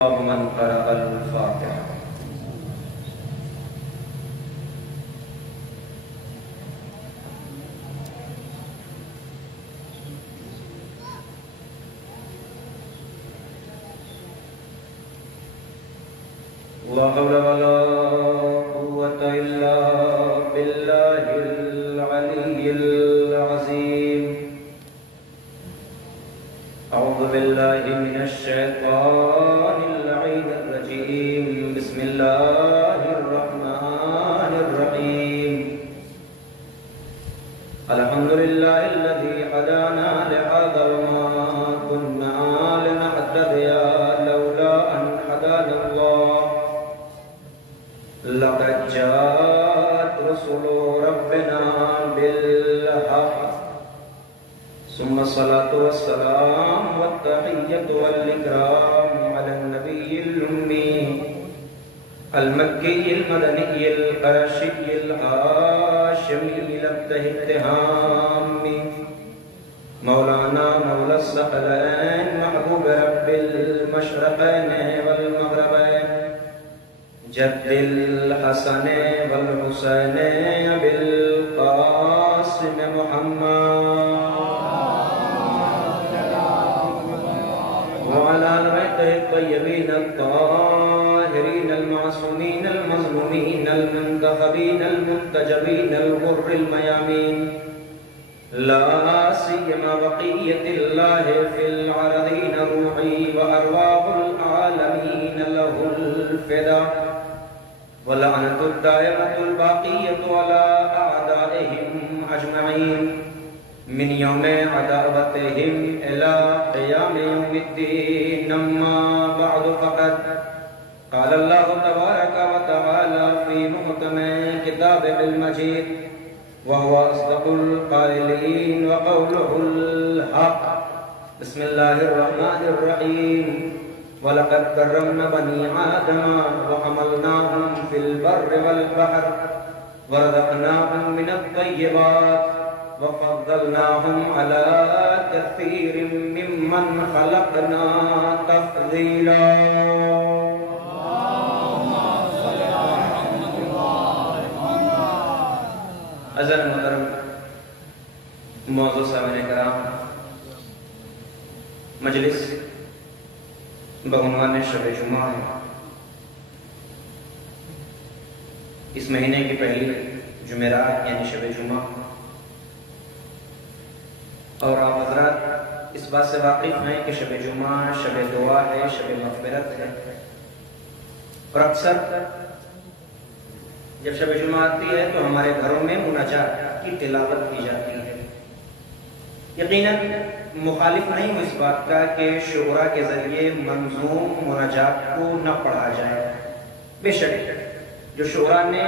من قرأ الفاتحة. لا حول ولا قوة إلا بالله العلي العظيم. أعوذ بالله من الشيطان اللعين الرجيم. بسم الله الرحمن الرحيم. الحمد لله الذي هدانا لهذا وما كنا لنهتدي لولا أن هدانا الله. لقد جاءت رسل ربنا بالحق. ثم الصلاة والسلام والتحية والإكرام على النبي الأمي المكي المدني القرشي الهاشمي لبته اتهام مولانا مولى الثقلين محبوب رب المشرقين والمغربين جد الحسن والحسين أبي القاسم محمد وعلى آل بيته الطيبين الطاهرين المعصومين المظلومين المنتخبين المنتجبين الغر الميامين لا سيما بقية الله في العرضين روحي وأرواح العالمين له الفداء ولعنة الدائمة الباقية على أعدائهم أجمعين من يوم عداوتهم إلى قيام يوم الدين. أما بعد فقد قال الله تبارك وتعالى في محكم كتابه المجيد وهو أصدق القائلين وقوله الحق. بسم الله الرحمن الرحيم. ولقد كرمنا بني آدم وحملناهم في البر والبحر ورزقناهم من الطيبات وفضلناهم على كثير ممن خلقنا تفضيلا. عزیزان محترم معزز سامعین کرام، مجلس بعنوان شب جمعہ ہے. اس مہینے کی پہلی جمعرات یعنی شب جمعہ، اور آپ حضرات اس بات سے واقف ہیں کہ شب جمعہ شب دعا ہے، شب مغفرت ہے. اور اکثر جب شب جمعہ آتی ہے تو ہمارے گھروں میں مناجات کی تلاوت کی جاتی ہے. یقیناً مخالف نہیں ہوں اس بات کا کہ شعراء کے ذریعے منظوم مناجات کو نہ پڑھا جائے. بے شک جو شعراء نے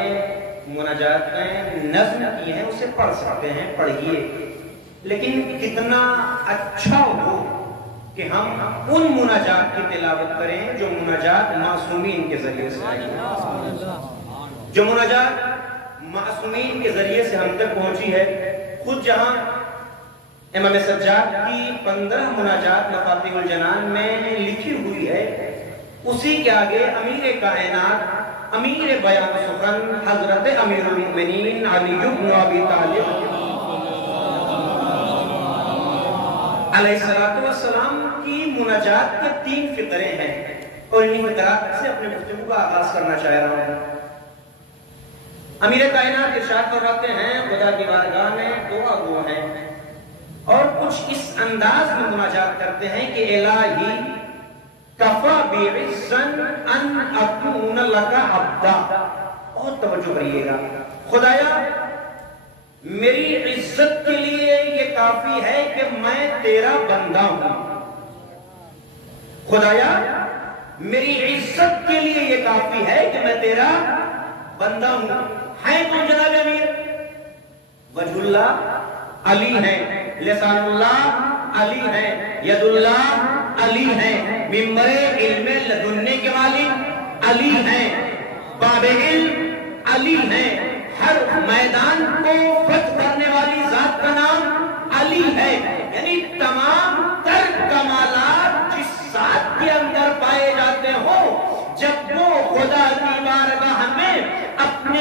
مناجاتیں نظم کی ہیں اسے پڑھ سکتے ہیں، پڑھیے، لیکن کتنا اچھا ہو کہ ہم ان مناجات کی تلاوت کریں جو مناجات معصومین کے ذریعے سے آئی ہیں، جو مناجات معصومین کے ذریعے سے ہم تک پہنچی ہے. خود جہاں امام سجاد کی 15 مناجات مفاتیح الجنان میں لکھی ہوئی ہے، اسی کے آگے امیر کائنات، امیر بیان سخن حضرت امیر المؤمنین علی بن ابی طالب علیہ السلام کی مناجات کے 3 فقرے ہیں، اور انہی فقرات سے اپنے گفتگو کا آغاز کرنا چاہ رہا ہوں. امیر کائنات ارشاد فرماتے ہیں خدا کی بارگاہ میں دعا گو ہیں، اور کچھ اس انداز میں مناجات کرتے ہیں کہ الہی کفا بعزن ان اکون لک عبدا. اور توجہ کریے گا، خدایا میری عزت کے لیے یہ کافی ہے کہ میں تیرا بندہ ہوں. خدایا میری عزت کے لیے یہ کافی ہے کہ میں تیرا بندہ ہوں. ہے کون جناب امیر؟ وجہ اللہ علی ہے، لسان اللہ علی ہے، ید اللہ علی ہے، ممبر علم لدننے کے مالک علی ہیں، باب علم علی ہیں، ہر میدان کو فتح کرنے والی ذات کا نام علی ہے. یعنی تمام تر کمالات جس ذات کے اندر پائے جاتے ہوں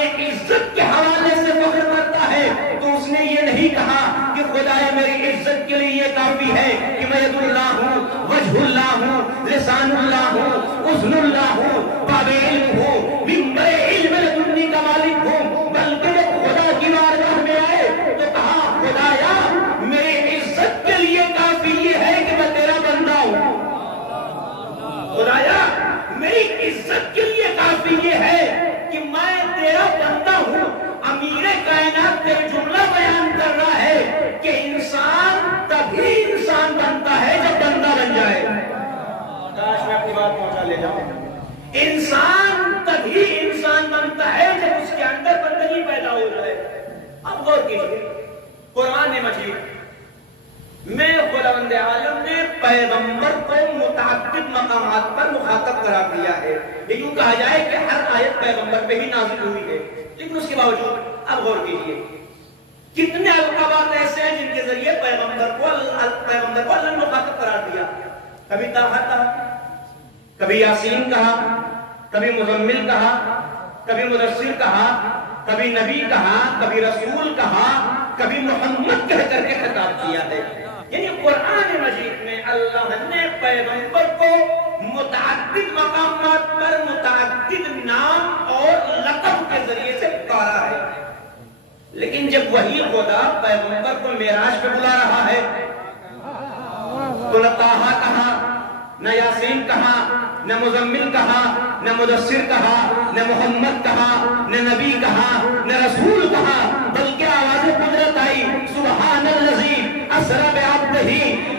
اپنے عزت کے حوالے سے فخر کرتا ہے تو اس نے یہ نہیں کہا کہ خدایا میری عزت کے لیے یہ کافی ہے کہ میں ید اللہ ہوں، وجہ اللہ ہوں، لسان اللہ ہوں، اذن اللہ ہوں، باب علم ہوں، منبر علم لدنی کا مالک ہوں، بلکہ جب خدا کی بارگاہ میں آئے تو کہا خدایا میری عزت کے لیے کافی یہ ہے کہ میں تیرا بندہ ہوں، خدایا میری عزت کے لیے کافی یہ ہے کہ میں تیرا بندہ ہوں۔ امیر کائنات کا جملہ بیان کر رہا ہے کہ انسان تبھی انسان بنتا ہے جب بندہ بن جائے۔ کاش میں اپنی بات پہنچا لے جاؤں۔ انسان تبھی انسان بنتا ہے جب اس کے اندر بندگی پیدا ہو جائے۔ اب غور کیجیے، قرآن مجید میں خداوند عالم نے پیغمبر کو متعدد مقامات پر مخاطب قرار دیا ہے۔ یہ یوں کہا جائے کہ ہر آیت پیغمبر پہ ہی نازل ہوئی ہے، لیکن اس کے باوجود اب غور کیجیے کتنے القابات ایسے ہیں جن کے ذریعے پیغمبر کو اللہ نے مخاطب قرار دیا۔ کبھی طٰہٰ کہا، کبھی یاسین کہا، کبھی مزمل کہا، کبھی مدثر کہا، کبھی نبی کہا، کبھی رسول کہا، کبھی محمد کہہ کر کے خطاب کیا ہے۔ یعنی قرآن مجید میں اللہ نے پیغمبر کو متعدد مقامات پر متعدد نام اور لقب کے ذریعے سے پکارا ہے، لیکن جب وہی خدا پیغمبر کو معراج پہ بلا رہا ہے تو نہ طٰہٰ کہا، نہ یاسین کہا، نہ مزمل کہا، نہ مدثر کہا، نہ محمد کہا، نہ نبی کہا، نہ رسول کہا، بلکہ آواز قدرت آئی سبحان الذی اسری بعبدہ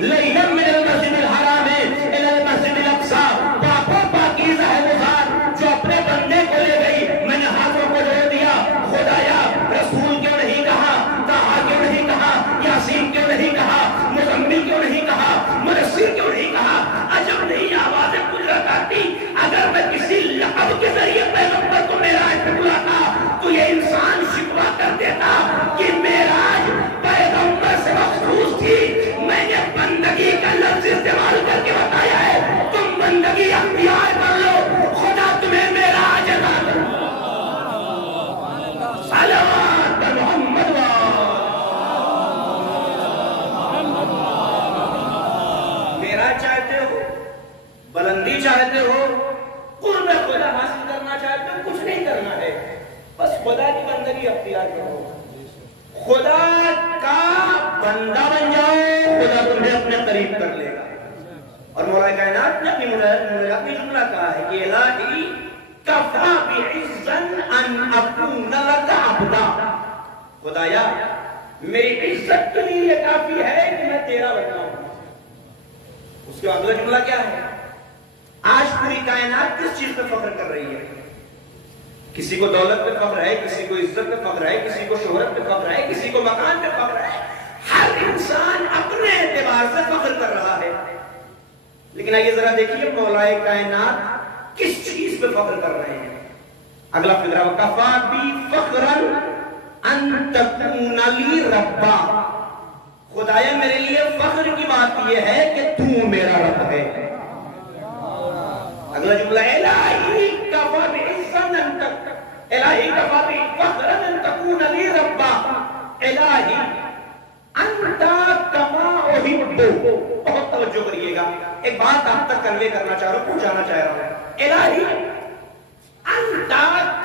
لیلا من المسجد الحرام الی المسجد الاقصی۔ پاک پاکیزہ ہے وہ ذات جو اپنے بندے کو لے گئی۔ میں نے ہاتھوں کو جوڑ دیا، خدایا رسول کیوں نہیں کہا، طٰہٰ کیوں نہیں کہا، یاسین کیوں نہیں کہا، مزمل کیوں نہیں کہا، مدثر کیوں نہیں کہا؟ عجب نہیں آواز قدرت آتی۔ اگر میں کسی لقب کے ذریعے پیغمبر کو معراج پہ بلاتا تو یہ انسان شکوہ کر دیتا کہ معراج پیغمبر سے مخصوص تھی، میں نے بندگی کا لفظ استعمال کر کے بتایا ہے، تم بندگی اختیار کر لو، خدا تمہیں معراج عطا کرے۔ صلوات محمد معراج چاہتے ہو، بلندی چاہتے ہو، قرب خدا حاصل کرنا چاہتے ہو، کچھ نہیں کرنا ہے، بس خدا کی بندگی اختیار کرو، خدا کا بندہ بن جاؤ، خدا تمہیں اپنے قریب کر لے گا۔ اور مولا کائنات نے اپنی مناجات میں جملہ کہا ہے کہ الہی کفا بعزن ان اکون لک عبدا، خدایا میری عزت کے لیے یہ کافی ہے کہ میں تیرا بندہ ہوں۔ اس کے اگلا جملہ کیا ہے؟ آج پوری کائنات کس چیز پہ فخر کر رہی ہے؟ کسی کو دولت پہ فخر ہے، کسی کو عزت پہ فخر ہے، کسی کو شہرت پہ فخر ہے، کسی کو مکان پہ فخر ہے۔ ہر انسان اپنے اعتبار سے فخر کر رہا ہے، لیکن آئیے ذرا دیکھیے مولا کائنات کس چیز پہ فخر کر رہے ہیں۔ اگلا فقرہ وَكَفَى بِي فَخْرًا أَن تَكُونَ لِي رَبًّا، خدایا میرے لیے فخر کی بات یہ ہے کہ تو میرا رب ہے۔ اگلا جملہ الہی کفا بعزن الہی کفا بفخرا ان تکون لی ربا، الہی انت کما احب، بہت توجہ کریے گا، ایک بات آپ تک کنوے کرنا چاہ رہا ہوں، پہنچانا چاہ رہا ہوں۔ الہی انت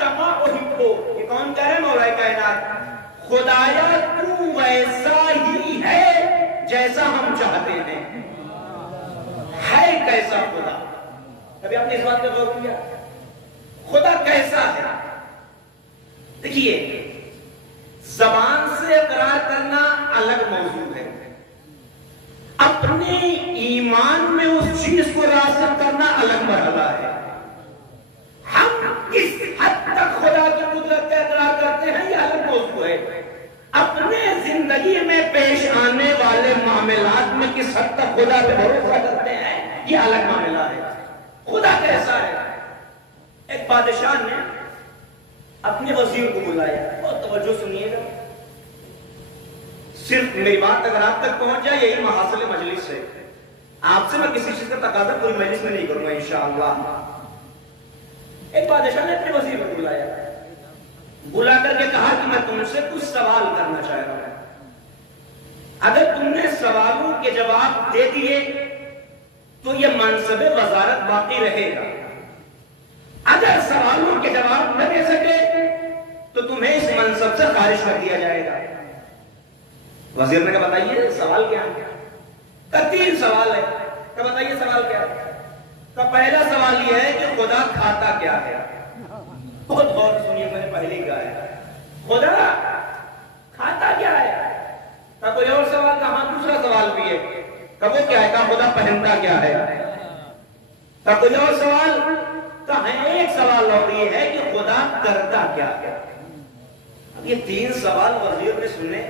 کما احب، یہ کون کہہ رہے ہیں؟ مولا کائنات، خدایا تو ویسا ہی ہے جیسا ہم چاہتے ہیں۔ ہے کیسا خدا؟ کبھی آپ نے اس بات پہ غور کیا؟ خدا کیسا ہے؟ دیکھیے، زبان سے اقرار کرنا الگ موضوع ہے، اپنے ایمان میں اس چیز کو راسخ کرنا الگ مرحلہ ہے۔ ہم کس حد تک خدا کی قدرت کا اقرار کرتے ہیں یہ الگ موضوع ہے، اپنے زندگی میں پیش آنے والے معاملات میں کس حد تک خدا پہ بھروسہ کرتے ہیں یہ الگ معاملہ ہے۔ خدا کیسا ہے؟ ایک بادشاہ نے اپنے وزیر کو بلایا، بہت توجہ سنیے گا، صرف میری بات اگر آپ تک پہنچ جائے یہی محاصل مجلس ہے، آپ سے میں کسی چیز کا تقاضا پوری مجلس میں نہیں کروں گا انشاءاللہ۔ ایک بادشاہ نے اپنے وزیر کو بلایا، بلا کر کے کہا کہ میں تم سے کچھ سوال کرنا چاہ رہا ہوں، اگر تم نے سوالوں کے جواب دے دیے تو یہ منصب وزارت باقی رہے گا، اگر سوالوں کے جواب نہ دے سکے تو تمہیں اس منصب سے خارج کر دیا جائے گا۔ وزیر نے کہا بتائیے سوال کیا ہے؟ کہا 3 سوال ہے۔ کہا بتائیے سوال کیا ہے؟ کہا پہلا سوال یہ ہے کہ خدا کھاتا کیا ہے؟ بہت غور سنیے، میں نے پہلے کہا ہے خدا کھاتا کیا ہے؟ کہا کوئی اور سوال؟ کہا ہاں دوسرا سوال بھی ہے۔ کہا وہ کیا ہے؟ کہا خدا پہنتا کیا ہے؟ کہا کوئی اور سوال؟ کہا ایک سوال اور یہ ہے کہ خدا کرتا کیا ہے؟ اب یہ 3 سوال وزیر نے سنے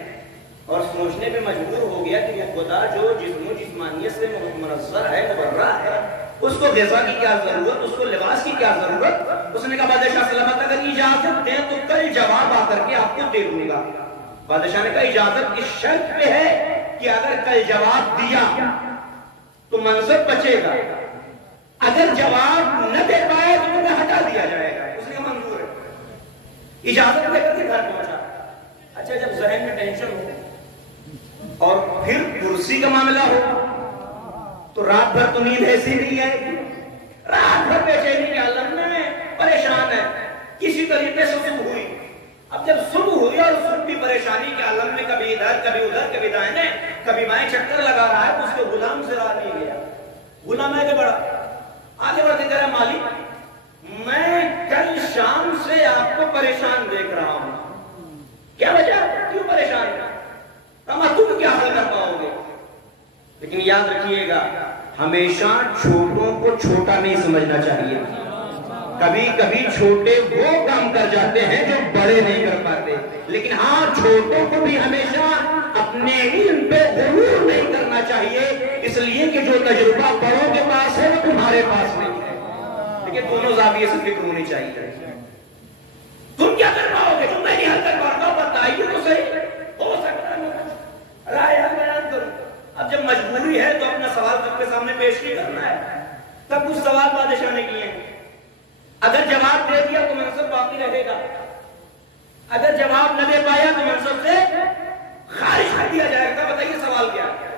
اور سوچنے پہ مجبور ہو گیا کہ وہ خدا جو جسم و جسمانیت سے منزہ ہے، مبرہ ہے، اس کو غذا کی کیا ضرورت، اس کو لباس کی کیا ضرورت؟ اس نے کہا بادشاہ سلامت اگر اجازت دیں تو کل جواب آ کر کے آپ کو دے دوں گا۔ بادشاہ نے کہا اجازت اس شرط پہ ہے کہ اگر کل جواب دیا تو منصب بچے گا، اگر جواب نہ دے پائے تو تمہیں ہٹا دیا جائے گا۔ اس نے کہا منظور ہے، اجازت دے کر کے گھر پہنچا۔ اچھا جب ذہن میں ٹینشن ہو اور پھر کرسی کا معاملہ ہو تو رات بھر تو نیند ایسی نہیں ہے، رات بھر بے چینی کے عالم میں پریشان ہے۔ کسی طریقے سے صبح ہوئی، اب جب صبح ہوئی اور صبح بھی پریشانی کے عالم میں کبھی ادھر کبھی ادھر کبھی دائیں کبھی بائیں چکر لگا رہا ہے، اس کے غلام سے راہ نہیں گیا۔ غلام آگے بڑھا، آگے بڑھتے کہہ رہا مالک میں کل شام سے آپ کو پریشان دیکھ رہا ہوں، کیا وجہ؟ کیوں پریشان ہے؟ کہا تم کیا حل کر پاؤ گے؟ لیکن یاد رکھیے گا ہمیشہ چھوٹوں کو چھوٹا نہیں سمجھنا چاہیے۔ کبھی کبھی چھوٹے وہ کام کر جاتے ہیں جو بڑے نہیں کر پاتے، لیکن ہاں چھوٹوں کو بھی ہمیشہ اپنے علم پہ غرور نہیں کرنا چاہیے، اس لیے کہ جو تجربہ بڑوں کے پاس ہے وہ تمہارے پاس نہیں ہے۔ لیکن دونوں زاویے سے فکر ہونی چاہیے۔ تم کیا کر پاؤ گے جو میں نہیں حل کر پاؤں گا؟ بتائیے تو صحیح، ہو سکتا ہے رائے بیان کروں۔ اب جب مجبوری ہے تو اپنا سوال سب کے سامنے پیش نہیں کرنا ہے۔ تب کچھ سوال بادشاہ نے کیے، اگر جواب دے دیا تو منصب باقی رہے گا، اگر جواب نہ دے پایا تو منصب سے خارج کر دیا جائے گا۔ بتائیے سوال کیا ہے؟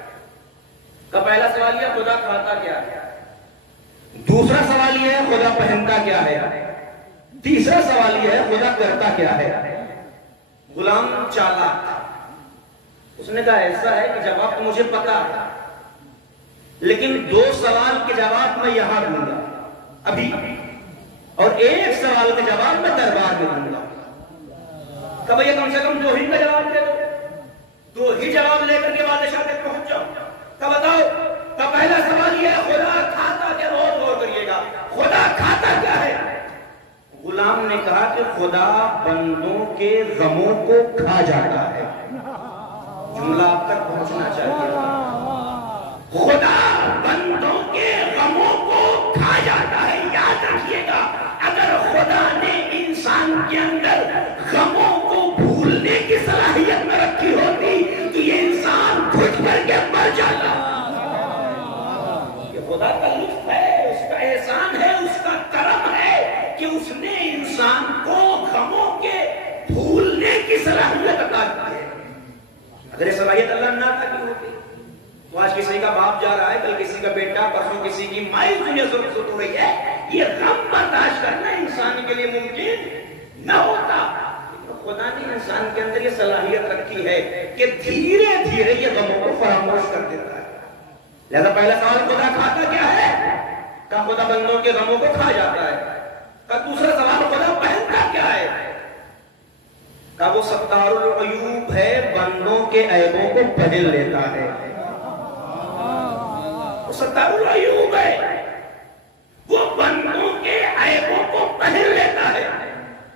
کا پہلا سوال یہ خدا کھاتا کیا ہے، دوسرا سوال یہ ہے خدا پہنتا کیا ہے، تیسرا سوال یہ ہے خدا کرتا کیا ہے۔ غلام چالاک، اس نے کہا ایسا ہے کہ جواب تو مجھے پتا ہے، لیکن 2 سوال کے جواب میں یہاں دوں گا ابھی، اور 1 سوال کے جواب میں دربار میں دوں گا۔ کہ بھئی کم سے کم 2 ہی کا جواب دے دو، 2 ہی جواب لے کر کے بادشاہ تک پہنچ جاؤ۔ کہ بتاؤ، کہ پہلا سوال یہ ہے خدا کھاتا کیا؟ بہت غور کریے گا، خدا کھاتا کیا ہے؟ غلام نے کہا کہ خدا بندوں کے غموں کو کھا جاتا ہے۔ جملہ آپ تک پہنچنا چاہیے، خدا بندوں کے غموں کو کھا جاتا ہے۔ یاد رکھیے گا اگر خدا نے انسان کے اندر غموں کو بھولنے کی صلاحیت میں رکھی ہوتی تو یہ انسان گھٹ کر کے مر جاتا۔ یہ خدا کا لطف ہے، اس کا احسان ہے، اس کا کرم ہے کہ اس نے انسان کو غموں کے بھولنے کی صلاحیت عطا کی ہے۔ اگر یہ صلاحیت اللہ نہ عطا کی ہوتی تو آج کسی کا باپ جا رہا ہے، کل کسی کا بیٹا، پرسوں کسی کی مائی دنیا ضرورت ہو رہی ہے، یہ غم برداشت کرنا انسان کے لیے ممکن نہ ہوتا۔ خدا نے انسان کے اندر یہ صلاحیت رکھی ہے کہ دھیرے دھیرے یہ غموں کو فراموش کر دیتا ہے۔ لہذا پہلا سوال خدا کھاتا کیا ہے؟ کہ خدا بندوں کے غموں کو کھا جاتا ہے۔ کہ دوسرا سوال خدا پہنتا کیا ہے؟ کہ وہ ستار العیوب ہے، بندوں کے عیبوں کو پہن لیتا ہے۔ وہ ستار العیوب ہے، وہ بندوں کے عیبوں کو پہن لیتا ہے۔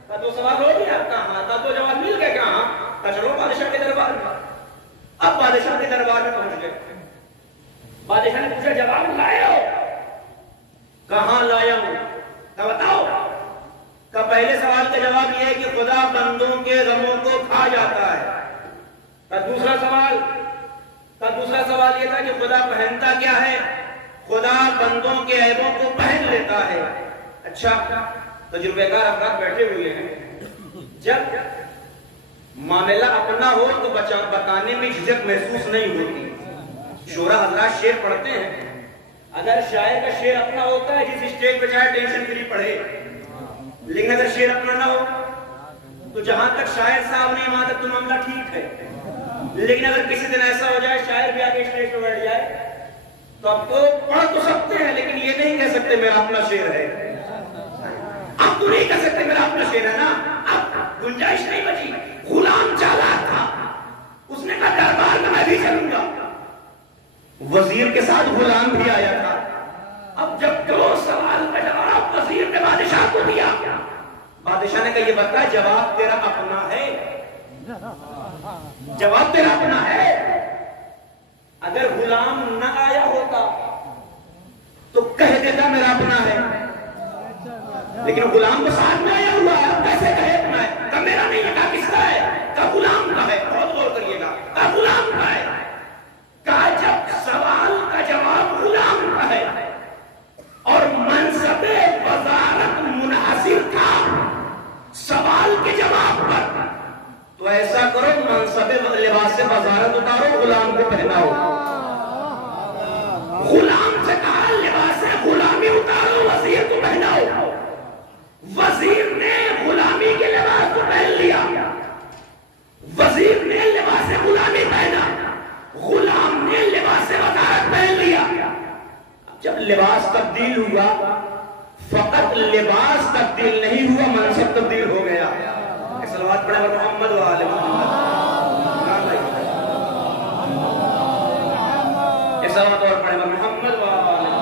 کہ 2 سوال ہو گیا، کہاں تھا 2 جواب مل گئے، کہاں؟ چلو بادشاہ کے دربار میں۔ اب بادشاہ کے دربار میں پہنچ گئے، بادشاہ نے پوچھا جواب لائے ہو؟ کہاں لایا ہوں؟ کہ بتاؤ۔ کہ پہلے سوال کا جواب یہ ہے کہ خدا بندوں کے غموں کو کھا جاتا ہے۔ کہ دوسرا سوال یہ تھا کہ خدا پہنتا کیا ہے؟ خدا بندوں کے عیبوں کو پہن لیتا ہے۔ اچھا، تجربے کار افراد بیٹھے ہوئے ہیں، جب معاملہ اپنا ہو تو بتانے میں جھجک محسوس نہیں ہوتی. شعرا حضرات شعر پڑھتے ہیں، اگر شاعر کا شعر اپنا ہوتا ہے جس اسٹیج پہ چاہے ٹینشن فری پڑھے، لیکن اگر شعر اپنا نہ ہو تو جہاں تک شاعر صاحب نہیں وہاں تک تو معاملہ ٹھیک ہے. لیکن اگر کسی دن ایسا ہو جائے شاعر بھی آگے اسٹیج پہ بیٹھ جائے تو اب تو پڑھ تو سکتے ہیں لیکن یہ نہیں کہہ سکتے میرا اپنا شعر ہے. اب تو نہیں کہہ سکتے میرا اپنا شعر ہے نا. اب گنجائش نہیں بچی. غلام چالاک تھا، اس نے کہا دربار میں میں بھی چلوں گا. وزیر کے ساتھ غلام بھی آیا تھا. اب جب دو سوال کا جواب وزیر نے بادشاہ کو دیا، بادشاہ نے کہا یہ بتا جواب تیرا اپنا ہے، جواب تیرا اپنا ہے. اگر غلام نہ آیا ہوتا تو کہہ دیتا میرا اپنا ہے، لیکن غلام تو ساتھ میں آیا ہوا ہے، کیسے کہے اپنا ہے؟ کہا میرا نہیں ہے. کہا کس کا ہے؟ کہا غلام کا ہے. بہت غور کریے گا. کہا غلام کا ہے. کہا جب سوال کا جواب غلام کا ہے اور منصب وزارت منحصر تھا سوال کے جواب پر، تو ایسا کرو منصب لباس وزارت اتارو، غلام کو پہناؤ. غلام سے کہا لباس غلامی اتارو، وزیر کو پہناؤ. وزیر نے غلامی کے لباس کو پہن لیا، وزیر نے لباس غلامی پہنا، غلام نے لباس وزارت پہن لیا. جب لباس تبدیل ہوا، فقط لباس تبدیل نہیں ہوا، منصب تبدیل ہو گیا. صلوات پڑھیں محمد و آل محمد. صلوات اور پڑھیں محمد و آل محمد.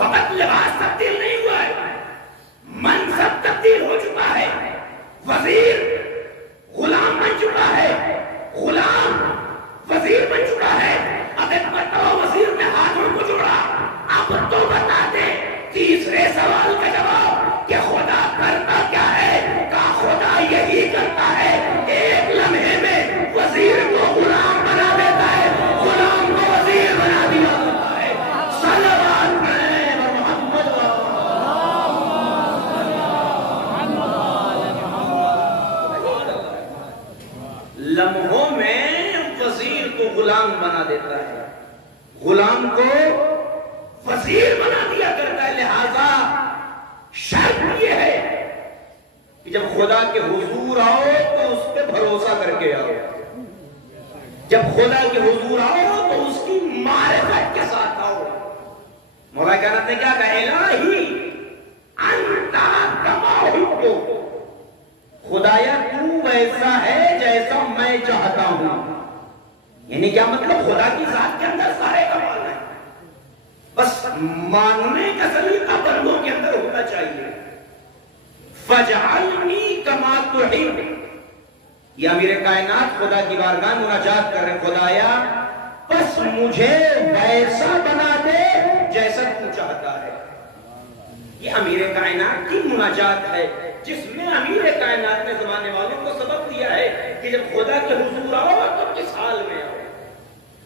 فقط لباس تبدیل نہیں ہوا ہے، منصب تبدیل ہو چکا ہے. وزیر غلام بن چکا ہے، غلام وزیر بن چکا ہے. اگر بتاؤ وزیر نے ہاتھوں کو جوڑا، اب تو بتا دے تیسرے سوال کا جواب کہ خدا کرتا کیا ہے؟ کہا خدا یہی کرتا ہے، ایک لمحے میں وزیر کو غلام بنا دیتا ہے، غلام کو وزیر بنا دیا کرتا ہے. صلوات پڑھیں محمد لمحوں میں وزیر کو غلام بنا دیتا ہے، غلام کو وزیر بنا دیا کرتا ہے. لہذا شرط یہ ہے کہ جب خدا کے حضور آؤ تو اس پہ بھروسہ کر کے آؤ. جب خدا کے حضور آؤ تو اس کی معرفت کے ساتھ آؤ. مولا کائنات نے کیا کہا؟ الہی انتا کما حب. خدایا تو ویسا ہے جیسا میں چاہتا ہوں. یعنی کیا مطلب؟ خدا کی ذات کے اندر سارے کمال ہیں، بس ماننے کا سلیقہ بندوں کے اندر ہونا چاہیے. فَجْعَلْنِي كَمَا تُحِبُّ. یہ امیر کائنات خدا کی بارگاہ مناجات کر رہے، خدایا بس مجھے ویسا بنا دے جیسا تو چاہتا ہے. یہ امیر کائنات کی مناجات ہے جس میں امیر کائنات نے زمانے والوں کو سبق دیا ہے کہ جب خدا کے حضور آؤ تو کس حال میں آؤ،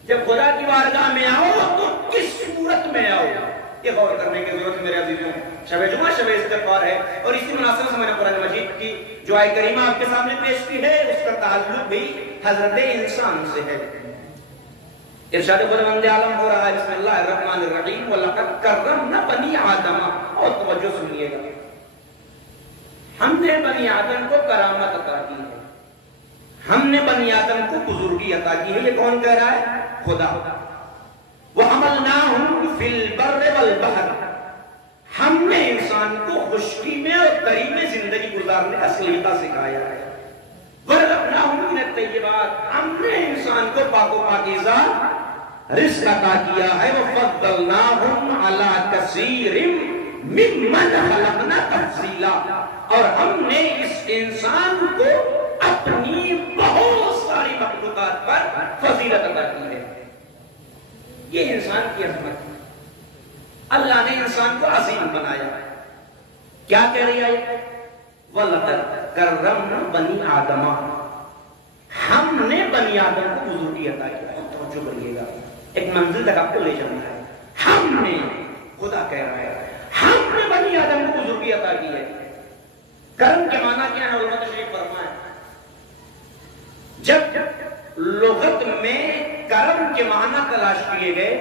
جب خدا کی بارگاہ میں آؤ تو کس صورت میں آؤ. یہ غور کرنے کی ضرورت ہے میرے عزیزوں. شب جمعہ شب استغفار ہے اور اسی مناسبت سے میں نے قرآن مجید کی جو آیت کریمہ آپ کے سامنے پیش کی ہے اس کا تعلق بھی حضرت انسان سے ہے. ارشاد خداوند عالم ہو رہا ہے بسم اللہ الرحمن الرحیم وَلَقَدْ كَرَّمْنَا بَنِي آدَمَ. اور توجہ سنیے گا، ہم نے بنی آدم کو کرامت عطا کی ہے، ہم نے بنی آدم کو بزرگی عطا کی ہے. یہ کون کہہ رہا ہے؟ خدا. وَحَمَلْنَاهُمْ فِي الْبَرِّ وَالْبَحْرِ. ہم نے انسان کو خشکی میں اور تری میں زندگی گزارنے کا سلیقہ سکھایا ہے. وَرَزَقْنَاهُمْ مِنَ الطَّيِّبَاتِ. ہم نے انسان کو پاک و پاکیزہ رزق عطا کیا ہے. وَفَضَّلْنَاهُمْ عَلَى كَثِيرٍ مِّمَّنْ خَلَقْنَا تَفْضِيلًا. اور ہم نے اس انسان کو اپنی بہت ساری مخلوقات پر فضیلت عطا کی ہے. یہ انسان کی عظمت ہے. اللہ نے انسان کو عظیم بنایا. کیا کہہ رہی ہے؟ وَلَقَدْ كَرَّمْنَا بَنِي آدَمَ. ہم نے بنی آدم کو بزرگی عطا کی. توجہ کریے گا، ایک منزل تک آپ کو لے جانا ہے. ہم نے، خدا کہہ رہا ہے ہم نے بنی آدم کو بزرگی عطا کی ہے۔ کرم کے معنی کیا ہے؟ علماء تشریح فرمائیں، جب لغت میں کرم کے معنی تلاش کیے گئے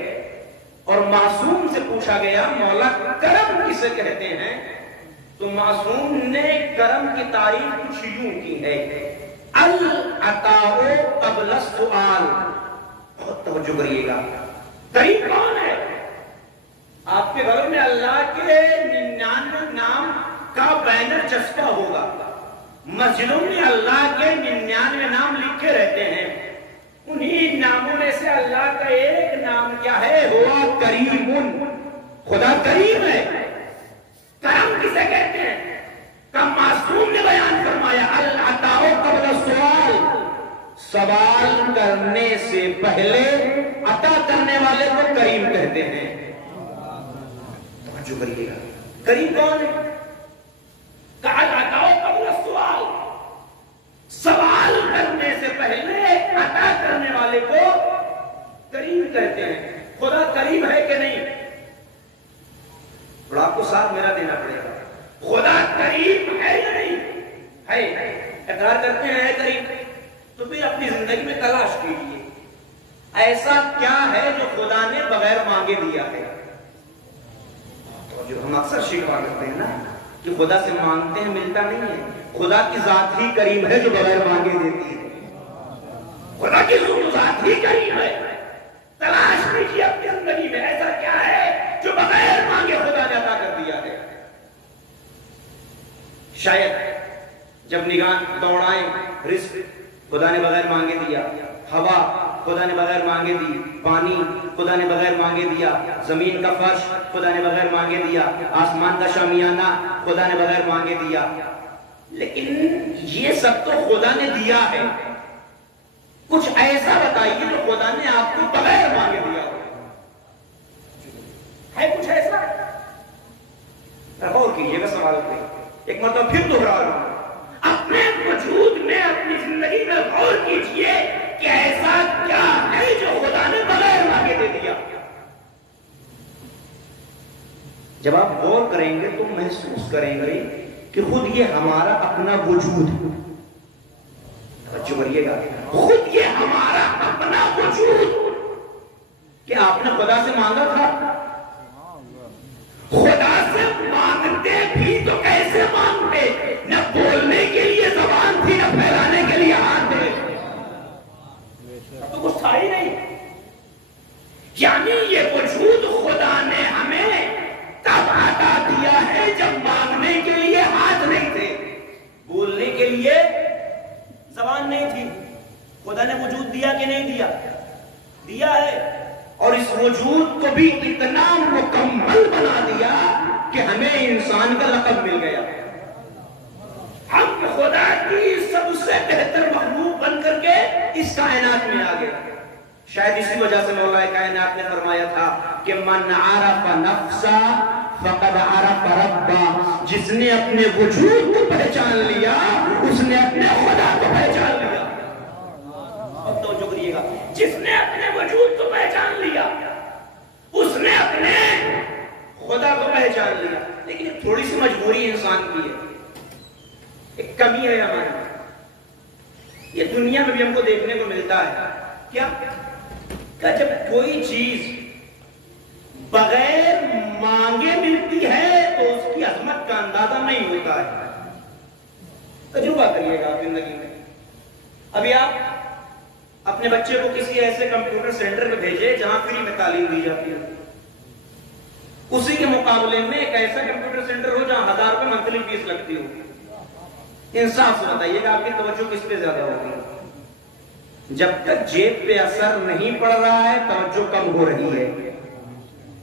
اور معصوم سے پوچھا گیا مولا کرم کسے کہتے ہیں، تو معصوم نے کرم کی تعریف کچھ یوں کی ہے، العطاء قبل السؤال۔ بہت توجہ کریے گا، کریم کون ہے؟ آپ کے گھروں میں اللہ کے 99 نام کا بینر چسپا ہوگا، مسجدوں میں اللہ کے 99 نام لکھے رہتے ہیں، انہی ناموں میں سے اللہ کا ایک نام کیا ہے؟ ہوا کریم۔ خدا کریم ہے۔ کرم کسے کہتے ہیں؟ کم معصوم نے بیان فرمایا، العطاء قبل السؤال، سوال کرنے سے پہلے عطا کرنے والے کو کریم کہتے ہیں۔ توجہ کریے گا، کریم کون ہے؟ کہا العطاء قبل السؤال، سوال کرنے سے پہلے عطا کرنے والے کو کریم کہتے ہیں۔ خدا کریم ہے کہ نہیں؟ اور آپ کو ساتھ میرا دینا پڑے گا، خدا کریم ہے یا نہیں؟ ہے۔ اقرار کرتے ہیں ہے کریم، تو پھر اپنی زندگی میں تلاش کیجیے ایسا کیا ہے جو خدا نے بغیر مانگے دیا ہے۔ جو ہم اکثر شکوا کرتے ہیں نا کہ خدا سے مانگتے ہیں ملتا نہیں ہے، خدا کی ذات ہی کریم ہے جو بغیر مانگے دیتی ہے۔ خدا کی ذات ہی کریم ہے، تلاش کیجیے اپنی زندگی میں ایسا کیا ہے جو بغیر مانگے خدا نے عطا کر دیا ہے۔ شاید جب نگاہ دوڑائیں، رزق خدا نے بغیر مانگے دیا، ہوا خدا نے بغیر مانگے دی، پانی خدا نے بغیر مانگے دیا، زمین کا فرش خدا نے بغیر مانگے دیا، آسمان کا شامیانہ خدا نے بغیر مانگے دیا، لیکن یہ سب تو خدا نے دیا ہے، کچھ ایسا بتائیے جو خدا نے آپ کو بغیر مانگے دیا ہے، کچھ ایسا؟ غور کیجیے گا سوال پہ، ایک مرتبہ پھر دوہرا رہا ہوں، اپنے وجود میں اپنی زندگی میں غور کیجیے کہ ایسا کیا ہے جو خدا نے بغیر مانگے دے دیا۔ جب آپ غور کریں گے تو محسوس کریں گے کہ خود یہ ہمارا اپنا وجود ہے، توجہ کریے گا، خود یہ ہمارا اپنا وجود کہ آپ نے خدا سے مانگا تھا، خدا سے مانگتے بھی تو کیسے مانگتے؟ نہ بولنے کے لیے زبان تھی، نہ پھیلانے کے لیے ہاتھ تھے، تو کچھ تھا ہی نہیں۔ یعنی یہ وجود خدا نے ہمیں تب عطا دیا ہے جب مانگنے کے لیے ہاتھ نہیں تھے، بولنے کے لیے زبان نہیں تھی۔ خدا نے وجود دیا کہ نہیں دیا؟ دیا ہے، اور اس وجود کو بھی اتنا مکمل بنا دیا کہ ہمیں انسان کا لقب مل گیا، ہم خدا کی سب سے بہتر مخلوق بن کر کے اس کائنات میں آ گئے۔ شاید اسی وجہ سے مولا کائنات نے فرمایا تھا کہ من عرف نفسا فقد عرف ربا، جس نے اپنے وجود کو پہچان لیا اس نے اپنے خدا کو پہچان لیا۔ اب تو جو کریے گا، جس نے اپنے وجود کو پہچان لیا اس نے اپنے خدا کو پہچان لیا۔ لیکن ایک تھوڑی سی مجبوری انسان کی ہے، ایک کمی ہے ہماری، یہ دنیا میں بھی ہم کو دیکھنے کو ملتا ہے، کیا کہ جب کوئی چیز بغیر مانگے ملتی ہے تو اس کی عظمت کا اندازہ نہیں ہوتا ہے۔ تجربہ کریے گا آپ زندگی میں، ابھی آپ اپنے بچے کو کسی ایسے کمپیوٹر سینٹر میں بھیجے جہاں فری میں تعلیم دی جاتی ہے، اسی کے مقابلے میں ایک ایسا کمپیوٹر سینٹر ہو جہاں 1000 روپے منتھلی فیس لگتی ہو، انصاف سے بتائیے گا آپ کی توجہ کس پہ زیادہ ہوگی؟ جب تک جیب پہ اثر نہیں پڑ رہا ہے توجہ کم ہو رہی ہے،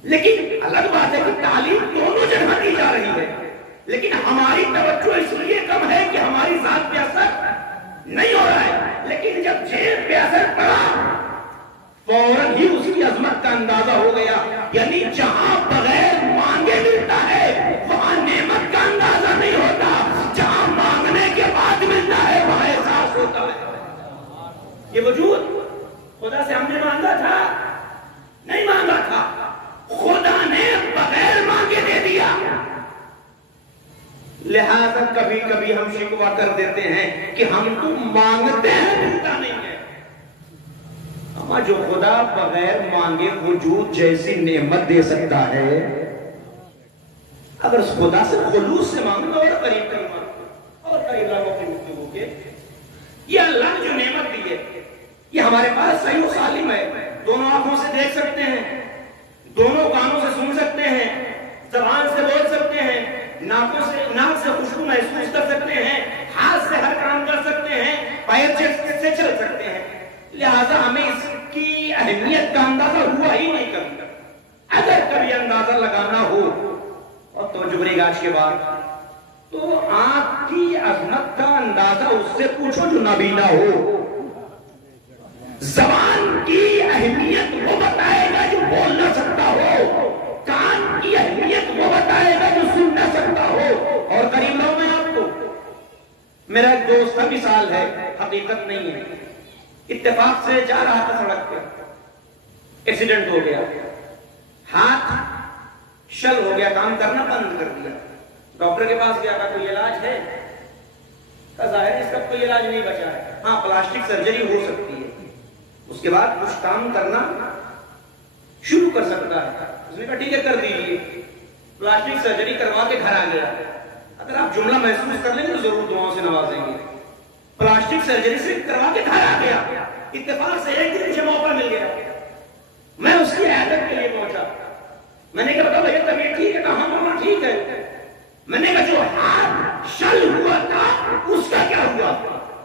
لیکن الگ بات ہے کہ تعلیم دونوں جگہ دی جا رہی ہے، لیکن ہماری توجہ اس لیے کم ہے کہ ہماری ذات پہ اثر نہیں ہو رہا ہے، لیکن جب جیب پہ اثر پڑا فوراً ہی اس کی عظمت کا اندازہ ہو گیا۔ یعنی جہاں بغیر مانگے ملتا ہے وہاں نعمت کا اندازہ نہیں ہوتا، جہاں مانگنے کے بعد ملتا ہے وہاں احساس ہوتا ہے۔ یہ وجود خدا سے ہم نے مانگا تھا؟ نہیں مانگا تھا، خدا نے بغیر مانگے دے دیا۔ کبھی کبھی ہم شکوہ کر دیتے ہیں کہ ہم تو مانگتے ہیں ملتا نہیں ہے. اما جو خدا بغیر مانگے وجود جیسی نعمت دے سکتا ہے، اگر اس خدا سے خلوص سے مانگنا اور قریب کرنا اور قریب لوگوں کی گفتگو کے، یہ اللہ نے جو نعمت دی ہے یہ ہمارے پاس صحیح و سالم ہے. دونوں آنکھوں سے دیکھ سکتے ہیں، دونوں کانوں سے سن سکتے ہیں، زبان سے بول سکتے ہیں، ناک سے خوشبو محسوس کر سکتے ہیں، ہاتھ سے ہر کام کر سکتے ہیں، پیر سے چل سکتے ہیں. لہذا ہمیں اس کی اہمیت کا اندازہ ہوا ہی نہیں کبھی. اگر کبھی اندازہ لگانا ہو اور توجہ کریے گا آج کے بعد، تو آپ کی عظمت کا اندازہ اس سے پوچھو جو نابینا ہو. زبان کی اہمیت وہ بتائے گا جو بول نہ سکتا ہو، کان کی اہمیت وہ بتائے گا جو سن نہ سکتا ہو. اور قریب لو میں آپ کو میرا ایک دوست کا مثال ہے، حقیقت نہیں ہے. اتفاق سے جا رہا تھا سڑک پہ، ایکسیڈنٹ ہو گیا، ہاتھ شل ہو گیا، کام کرنا بند کر دیا. ڈاکٹر کے پاس گیا تھا، کوئی علاج ہے؟ ظاہر ہے اس کا کوئی علاج نہیں بچا ہے. ہاں پلاسٹک سرجری ہو سکتی ہے، اس کے بعد کچھ کام کرنا شروع کر سکتا ہے. اس نے کہا ٹھیک ہے کر دیجیے. پلاسٹک سرجری کروا کے گھر آ گیا. اگر آپ جملہ محسوس کر لیں گے تو ضرور دعاؤں سے نوازیں گے. پلاسٹک سرجری سے کروا کے گھر آ گیا. اتفاق سے ایک دن مجھے موقع مل گیا، میں اس کی عیادت کے لیے پہنچا. میں نے کہا بھیا طبیعت ٹھیک ہے؟ کہاں ماما ٹھیک ہے. میں نے کہا جو ہاتھ شل ہوا تھا اس کا کیا ہوا؟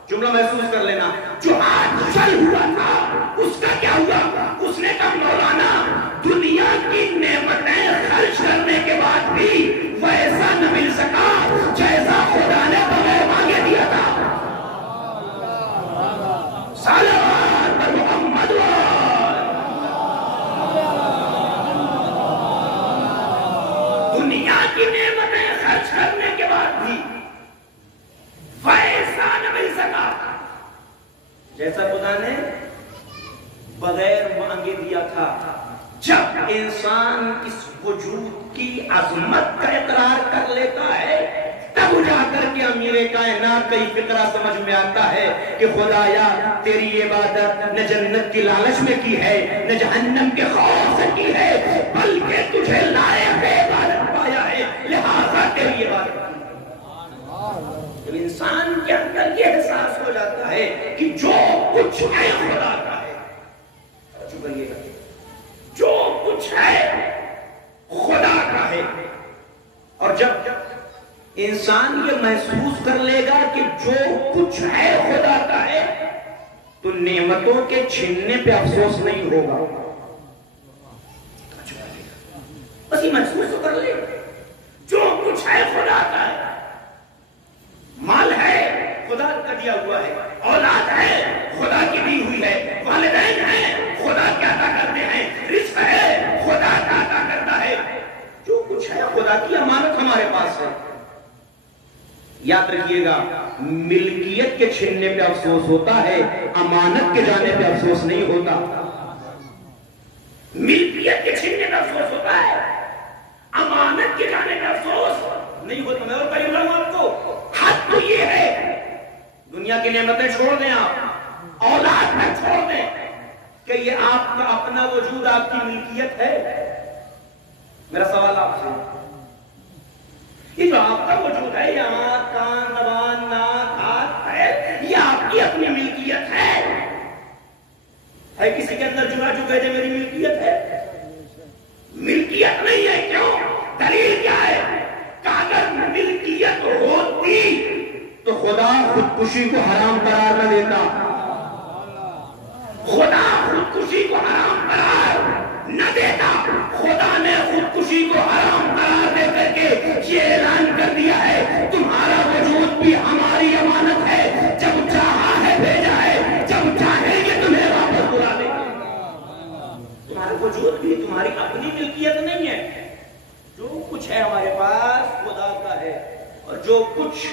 جملہ محسوس کر لینا. جو ہاتھ شل ہوا تھا اس کا کیا ہوا؟ اس نے کہا مولانا دنیا کی نعمتیں خرچ کرنے کے بعد بھی ویسا نہ مل سکا جیسا خدا نے بغیر مانگے دیا تھا. صلوات محمد. دنیا کی نعمتیں خرچ کرنے کے بعد بھی ویسا نہ مل سکا جیسا خدا نے بغیر مانگے دیا تھا. جب انسان اس وجود کی عظمت کا اقرار کر لیتا ہے تب جا کر کے امیر کائنات کا فکرہ سمجھ میں آتا ہے کہ خدایا تیری عبادت نہ جنت کی لالچ میں کی ہے نہ جہنم کے خوف سے کی ہے، بلکہ تجھے لائق عبادت پایا ہے، لہذا تیری عبادت. جب انسان کے اندر یہ احساس ہو جاتا ہے کہ جو کچھ ہے خدا کا ہے، جو کچھ ہے خدا کا ہے، اور جب انسان یہ محسوس کر لے گا کہ جو کچھ ہے خدا کا ہے تو نعمتوں کے چھیننے پہ افسوس نہیں ہوگا. بس یہ محسوس کر لے جو کچھ ہے خدا کا ہے. مال ہے خدا کا دیا ہوا ہے، اولاد ہے خدا کی دی ہوئی ہے، والدین ہیں خدا کے عطا کرتے ہیں، رزق ہے خدا کا عطا کرتا ہے. جو کچھ ہے خدا کی امانت ہمارے پاس ہے. یاد رکھیے گا ملکیت کے چھیننے پہ افسوس ہوتا ہے، امانت کے جانے پہ افسوس نہیں ہوتا. ملکیت کے چھیننے پہ افسوس ہوتا ہے، امانت کے جانے پہ افسوس نہیں ہوتا. میں اور قریب لاؤں آپ کو، حد تو یہ ہے دنیا کی نعمتیں چھوڑ دیں، آپ اولاد میں چھوڑ دیں کہ یہ آپ کا اپنا وجود آپ کی ملکیت ہے. میرا سوال آپ سے، یہ جو آپ کا وجود ہے، یہ آنکھ کان زبان ناک ہاتھ پیر، یہ آپ کی اپنی ملکیت ہے کسی کے اندر جڑا جو کہتے میری ملکیت ہے؟ ملکیت نہیں ہے. کیوں؟ دلیل کیا ہے؟ کہ اگر ملکیت ہوتی تو خدا خودکشی کو حرام قرار نہ دیتا. خدا خودکشی کو حرام قرار نہ دیتا. خدا نے خودکشی کو حرام قرار دے کر کے یہ اعلان کر دیا ہے تمہارا وجود بھی ہماری امانت ہے، جب چاہا ہے بھیجا ہے، جب چاہیں گے تمہیں واپس بلا دیں گے. تمہارا وجود بھی تمہاری اپنی ملکیت نہیں ہے. جو کچھ ہے ہمارے پاس خدا کا ہے، اور جو کچھ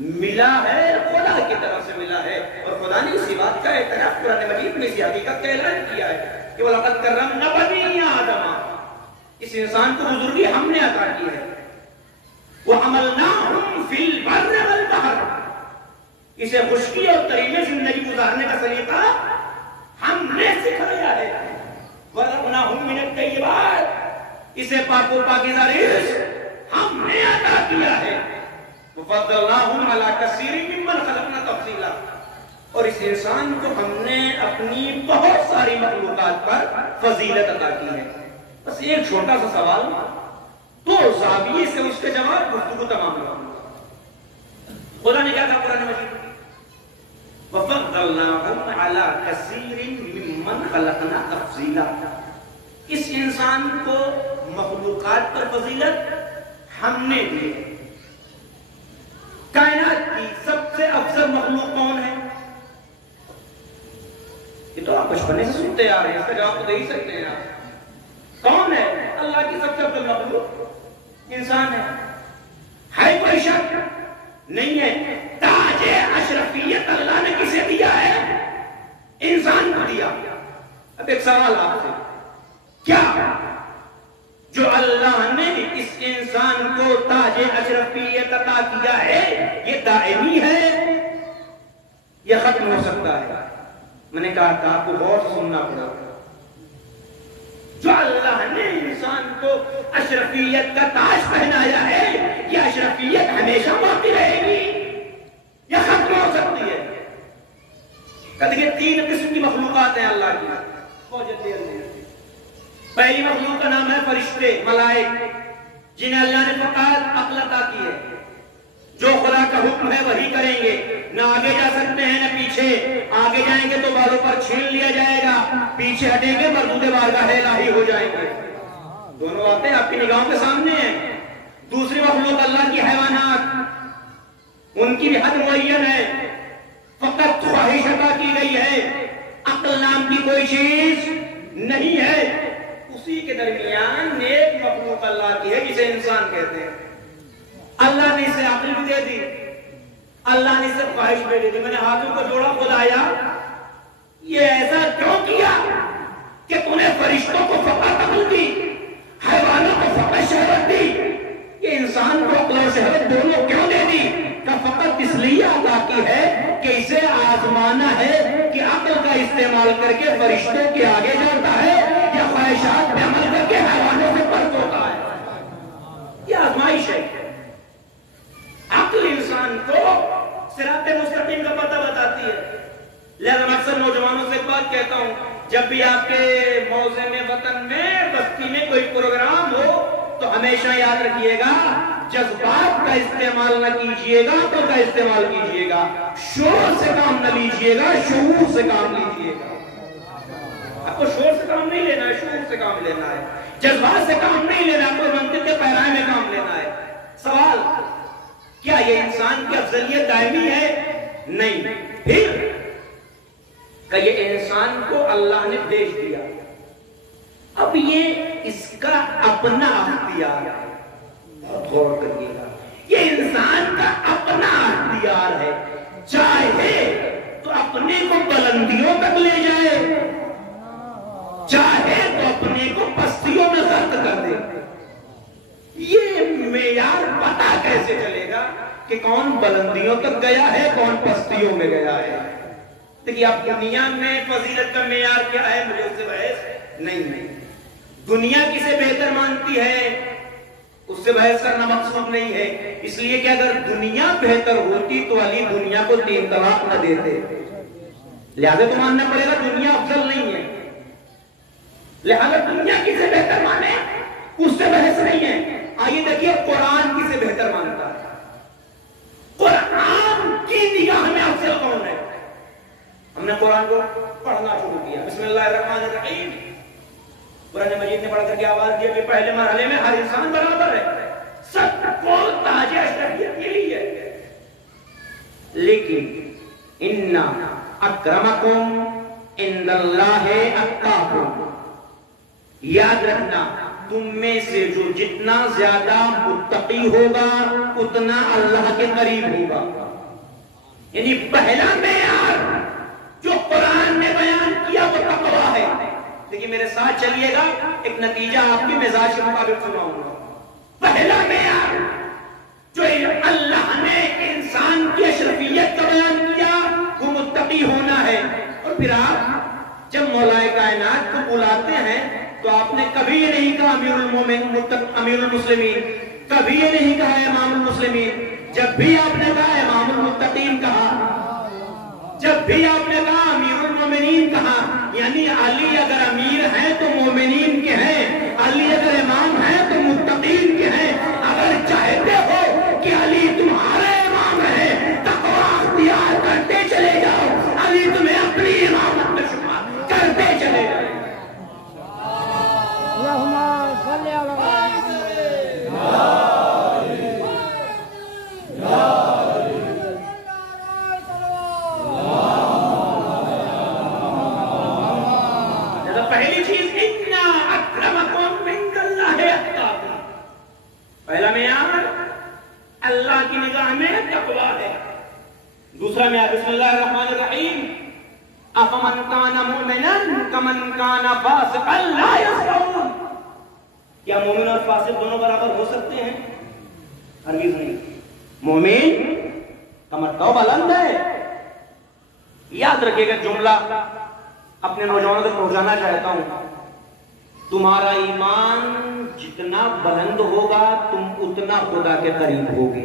ملا ہے خدا کی طرف سے ملا ہے. اور خدا نے اسی بات کا اعتراف قرآن مجید میں اسی حقیقت کا اعلان کیا ہے کہ وَلَقَدْ كَرَّمْنَا بَنِي آدَمَ، اس انسان کو بزرگی ہم نے عطا کی ہے. وَحَمَلْنَاهُمْ فی البر والبحر، اسے خشکی اور تری میں زندگی گزارنے کا سلیقہ ہم نے سکھایا ہے. وَرَزَقْنَاهُم مِّنَ الطَّيِّبَاتِ، اسے پاک و پاکیزہ رزق ہم نے عطا کیا ہے. وَفَضَّلْنَاهُمْ عَلَىٰ كَثِيرٍ مِّمَّنْ خَلَقْنَا تَفْضِيلًا، اور اس انسان کو ہم نے اپنی بہت ساری مخلوقات پر فضیلت عطا کی ہے. بس ایک چھوٹا سا سوال، تو زاویے سے اس کے جواب گفتگو تمام ہوا. خدا نے کیا کہا قرآن مجید میں؟ وَفَضَّلْنَاهُمْ عَلَىٰ كَثِيرٍ مِّمَّنْ خَلَقْنَا تَفْضِيلًا، اس انسان کو مخلوقات پر فضیلت ہم نے دی. کائنات کی سب سے افضل مخلوق کون ہے؟ یہ تو آپ بچپنے سے سنتے آ رہے ہیں، اس کا جواب تو دے ہی سکتے ہیں آپ. کون ہے؟ اللہ کی سب سے افضل مخلوق انسان ہے. ہے کوئی شک؟ نہیں ہے. تاج اشرفیت اللہ نے کسے دیا ہے؟ انسان کو دیا. اب ایک سوال آپ سے، کیا جو اللہ نے اس انسان کو تاج اشرفیت عطا کیا ہے یہ دائمی ہے یا ختم ہو سکتا ہے؟ میں نے کہا تھا آپ کو غور سے سننا پڑا. جو اللہ نے انسان کو اشرفیت کا تاج پہنایا ہے یہ اشرفیت ہمیشہ باقی رہے گی یا ختم ہو سکتی ہے؟ کہتے ہیں تین قسم کی مخلوقات ہیں اللہ کی. پہلی مخلوق کا نام ہے فرشتے، ملائک، جنہیں اللہ نے فقط عقل عطا کی ہے. جو خدا کا حکم ہے وہی کریں گے، نہ آگے جا سکتے ہیں نہ پیچھے. آگے جائیں گے تو بالوں پر چھین لیا جائے گا، پیچھے ہٹیں گے مردود بارگاہ الہی ہو جائیں گے. دونوں باتیں آپ کی نگاہوں کے سامنے ہیں. دوسری مخلوق اللہ کی حیوانات، ان کی بھی حد معین ہے، فقط خواہش عطا کی گئی ہے، عقل نام کی کوئی چیز نہیں ہے. اسی کے درمیان ایک مخلوق اللہ کی ہے جسے انسان کہتے ہیں. اللہ نے اسے عقل بھی دے دی، اللہ نے اسے خواہش بھی دے دی. میں نے ہاتھوں کو جوڑا، خدایا یہ ایسا کیوں کیا کہ تو نے فرشتوں کو فقط عقل دی، حیوانوں کو فقط شہوت دی، یہ انسان کو عقل اور شہوت دونوں کیوں دے دی؟ کہ فقط اس لیے عطا کی ہے کہ اسے آزمانا ہے کہ عقل کا استعمال کر کے فرشتوں کے آگے جاتا ہے یا خواہشات پہ عمل کر کے حیوانوں سے پرت ہوتا ہے. یہ آزمائش ہے. عقل انسان کو صراط مستقیم کا پتہ بتاتی ہے. لہذا میں اکثر نوجوانوں سے ایک بات کہتا ہوں، جب بھی آپ کے موضع میں، وطن میں، بستی میں کوئی پروگرام ہو تو ہمیشہ یاد رکھیے گا جذبات کا استعمال نہ کیجیے گا، عقل کا استعمال کیجیے گا. شور سے کام نہ لیجیے گا، شعور سے کام لیجیے گا. آپ کو شور سے کام نہیں لینا ہے، شعور سے کام لینا ہے. جذبات سے کام نہیں لینا ہے، آپ کو منطق کے پیرائے میں کام لینا ہے. سوال، کیا یہ انسان کی افضلیت دائمی ہے؟ نہیں. پھر کہ یہ انسان کو اللہ نے بھیج دیا، اب یہ اس کا اپنا اختیار ہے. غور کریے گا، یہ انسان کا اپنا اختیار ہے. چاہے تو اپنے کو بلندیوں تک لے جائے، چاہے تو اپنے کو پستیوں میں غرق کر دے. یہ معیار پتا کیسے چلے گا کہ کون بلندیوں تک گیا ہے، کون پستیوں میں گیا ہے؟ دیکھیے، آپ دنیا میں فضیلت کا معیار کیا ہے؟ مجھے اس سے بحث نہیں. دنیا کسے بہتر مانتی ہے اس سے بحث کرنا مقصود نہیں ہے. اس لیے کہ اگر دنیا بہتر ہوتی تو علی دنیا کو 3 طلاق نہ دیتے. لہذا تو ماننا پڑے گا دنیا افضل نہیں ہے. لہذا دنیا کسے بہتر مانے اس سے بحث نہیں ہے. آئیے دیکھیے قرآن کسے بہتر مانتا ہے. قرآن کی نگاہ میں افضل کون ہے؟ ہم نے قرآن کو پڑھنا شروع کیا. بسم اللہ الرحمن الرحیم. قرآن مجید نے پڑھ کر کے آواز دیا کہ پہلے مرحلے میں ہر انسان برابر ہے، سب کو تاج اشرفیت ملی ہے. لیکن ان اکرمکم عند اللہ اتقاکم، یاد رکھنا تم میں سے جو جتنا زیادہ متقی ہوگا اتنا اللہ کے قریب ہوگا. یعنی پہلا معیار جو قرآن نے بیان کیا وہ تقویٰ ہے. لیکن میرے ساتھ چلیے گا، ایک نتیجہ آپ کے مزاج کے مطابق سناؤں گا. پہلا معیار جو اللہ نے ولی ہونا ہے. اور پھر آپ جب مولائے کائنات کو بلاتے ہیں تو آپ نے کبھی یہ نہیں کہا امیر المسلمین، کبھی یہ نہیں کہا امام المسلمین. جب بھی آپ نے کہا امام المتقین کہا، جب بھی آپ نے کہا امیر المومنین کہا. یعنی علی اگر امیر ہیں تو مومنین کے ہیں، علی اگر امام ہیں تو متقین کے ہیں. اگر چاہتے ہو کہ علی تمہارے امام ہے، تقویٰ اختیار کرتے چلے جاؤ، علی تمہیں اپنی امامت میں شمار کرتے چلے جاؤ. پہلی چیز اِنَّا أَكْرَمَكُمْ عِنْدَ اللَّهِ أَتْقَاكُمْ، پہلا معیار اللہ کی نگاہ میں تقویٰ ہے. دوسرا معیار بسم اللہ الرحمن الرحیم أَفَمَنْ كَانَ مُؤْمِنًا كَمَنْ كَانَ فَاسِقًا لَا يَسْتَوُونَ. کیا مومن اور فاسق دونوں برابر ہو سکتے ہیں؟ ہرگز نہیں. مومن کا مرتبہ بلند ہے. یاد رکھیے گا جملہ اپنے نوجوانوں تک پہنچانا چاہتا ہوں. تمہارا ایمان جتنا بلند ہوگا تم اتنا خدا کے قریب ہوگے.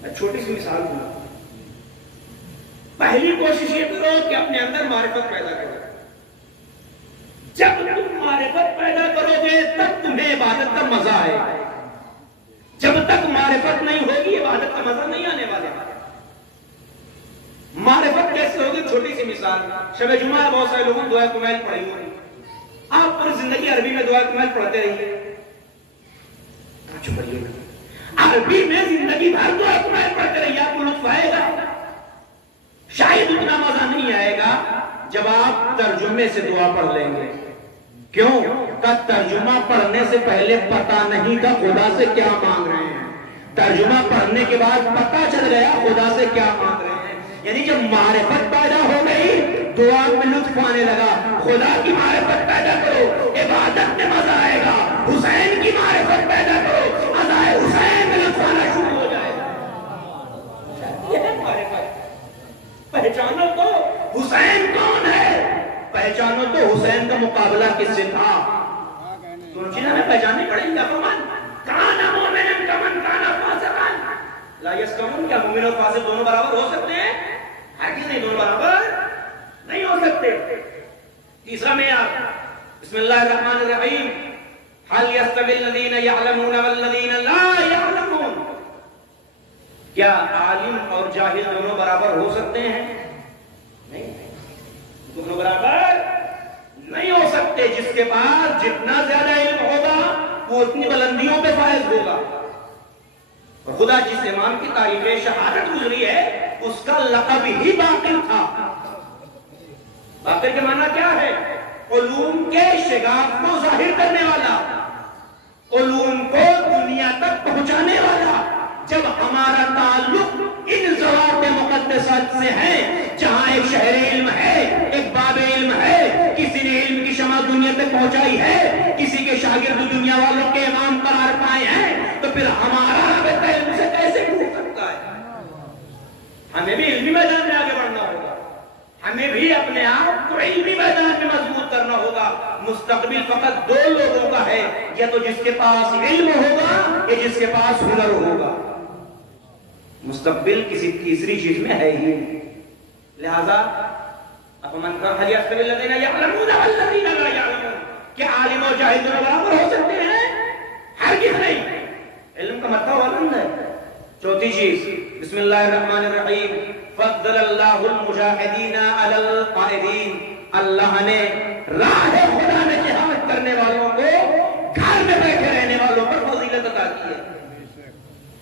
میں چھوٹی سی مثال دوں. پہلی کوشش یہ کرو کہ اپنے اندر معرفت پیدا کرو. جب تم معرفت پیدا کرو گے تب تمہیں عبادت کا مزہ آئے گا. جب تک معرفت نہیں ہوگی عبادت کا مزہ نہیں آنے والا. معرفت کیسے ہوگی؟ چھوٹی سی مثال. شب جمعہ بہت سارے لوگوں نے دعا کمیل پڑھی ہوگی. آپ پوری زندگی عربی میں دعا کمیل پڑھتے رہیے. عربی میں زندگی بھر دعا کمیل پڑھتے رہیے، آپ کو لطف آئے گا؟ شاید اتنا مزہ نہیں آئے گا جب آپ ترجمے سے دعا پڑھ لیں گے. کیوں کہ ترجمہ پڑھنے سے پہلے پتا نہیں تھا خدا سے کیا مانگ رہے ہیں. ترجمہ پڑھنے کے بعد پتا چل گیا خدا سے کیا مانگ رہے ہیں. یعنی جب معرفت پیدا ہو گئی دعا میں لطف آنے لگا. خدا کی معرفت پیدا کرو، عبادت میں مزہ آئے گا. حسین کی معرفت پیدا کرو، ادائے حسین میں لطف آنا شروع ہو جائے گا. یہ ہے معرفت. پہچانو تو حسین کون ہے، پہچانو تو حسین کا مقابلہ کس سے تھا. دونوں چیزیں ہمیں پہچاننی پڑیں گی. فرمان کانا مومنن کمن کانا فاسقا لا یستوون. کیا مومن اور فاسق دونوں برابر ہو سکتے ہیں؟ ہرگز نہیں، دونوں برابر نہیں ہو سکتے. تیسرا معیار بسم اللہ الرحمن الرحیم هل يستوي الذين يعلمون والذين لا يعلمون. کیا عالم اور جاہل دونوں برابر ہو سکتے ہیں؟ نہیں، دونوں برابر نہیں ہو سکتے. جس کے پاس جتنا زیادہ علم ہوگا وہ اتنی بلندیوں پہ فائز ہوگا. اور خدا جس امام کی تاریخ شہادت گزری ہے اس کا لقب ہی باقر تھا. باقر کے معنی کیا ہے؟ علوم کے شگاف کو ظاہر کرنے والا، علوم کو دنیا تک پہنچانے والا. جب ہمارا تعلق ان ضوابط مقدسات سے ہے جہاں ایک شہر علم ہے، ایک باب علم ہے، کسی نے علم کی شمع دنیا تک پہنچائی ہے، کسی کے شاگرد دنیا والوں کے امام قرار پائے ہیں، تو پھر ہمارا رابطہ علم سے کیسے ٹوٹ سکتا ہے؟ ہمیں بھی علمی میدان میں آگے بڑھنا ہوگا. ہمیں بھی اپنے آپ کو علمی میدان میں مضبوط کرنا ہوگا. مستقبل فقط دو لوگوں کا ہے، یا تو جس کے پاس علم ہوگا یا جس کے پاس ہنر ہوگا. مستقبل کسی تیسری چیز میں ہے ہی. لہذا هل يستوي الذين يعلمون والذين لا يعلمون. کیا عالم اور جاہل دونوں برابر ہو سکتے ہیں؟ ہرگز نہیں. علم کا مرتبہ بلند ہے. چوتھی چیز بسم اللہ الرحمن الرحیم فضل اللہ المجاہدین علی القائدین. اللہ نے راہ خدا میں جہاد کرنے والوں کو گھر میں بیٹھے رہنے والوں پر فضیلت عطا کی ہے.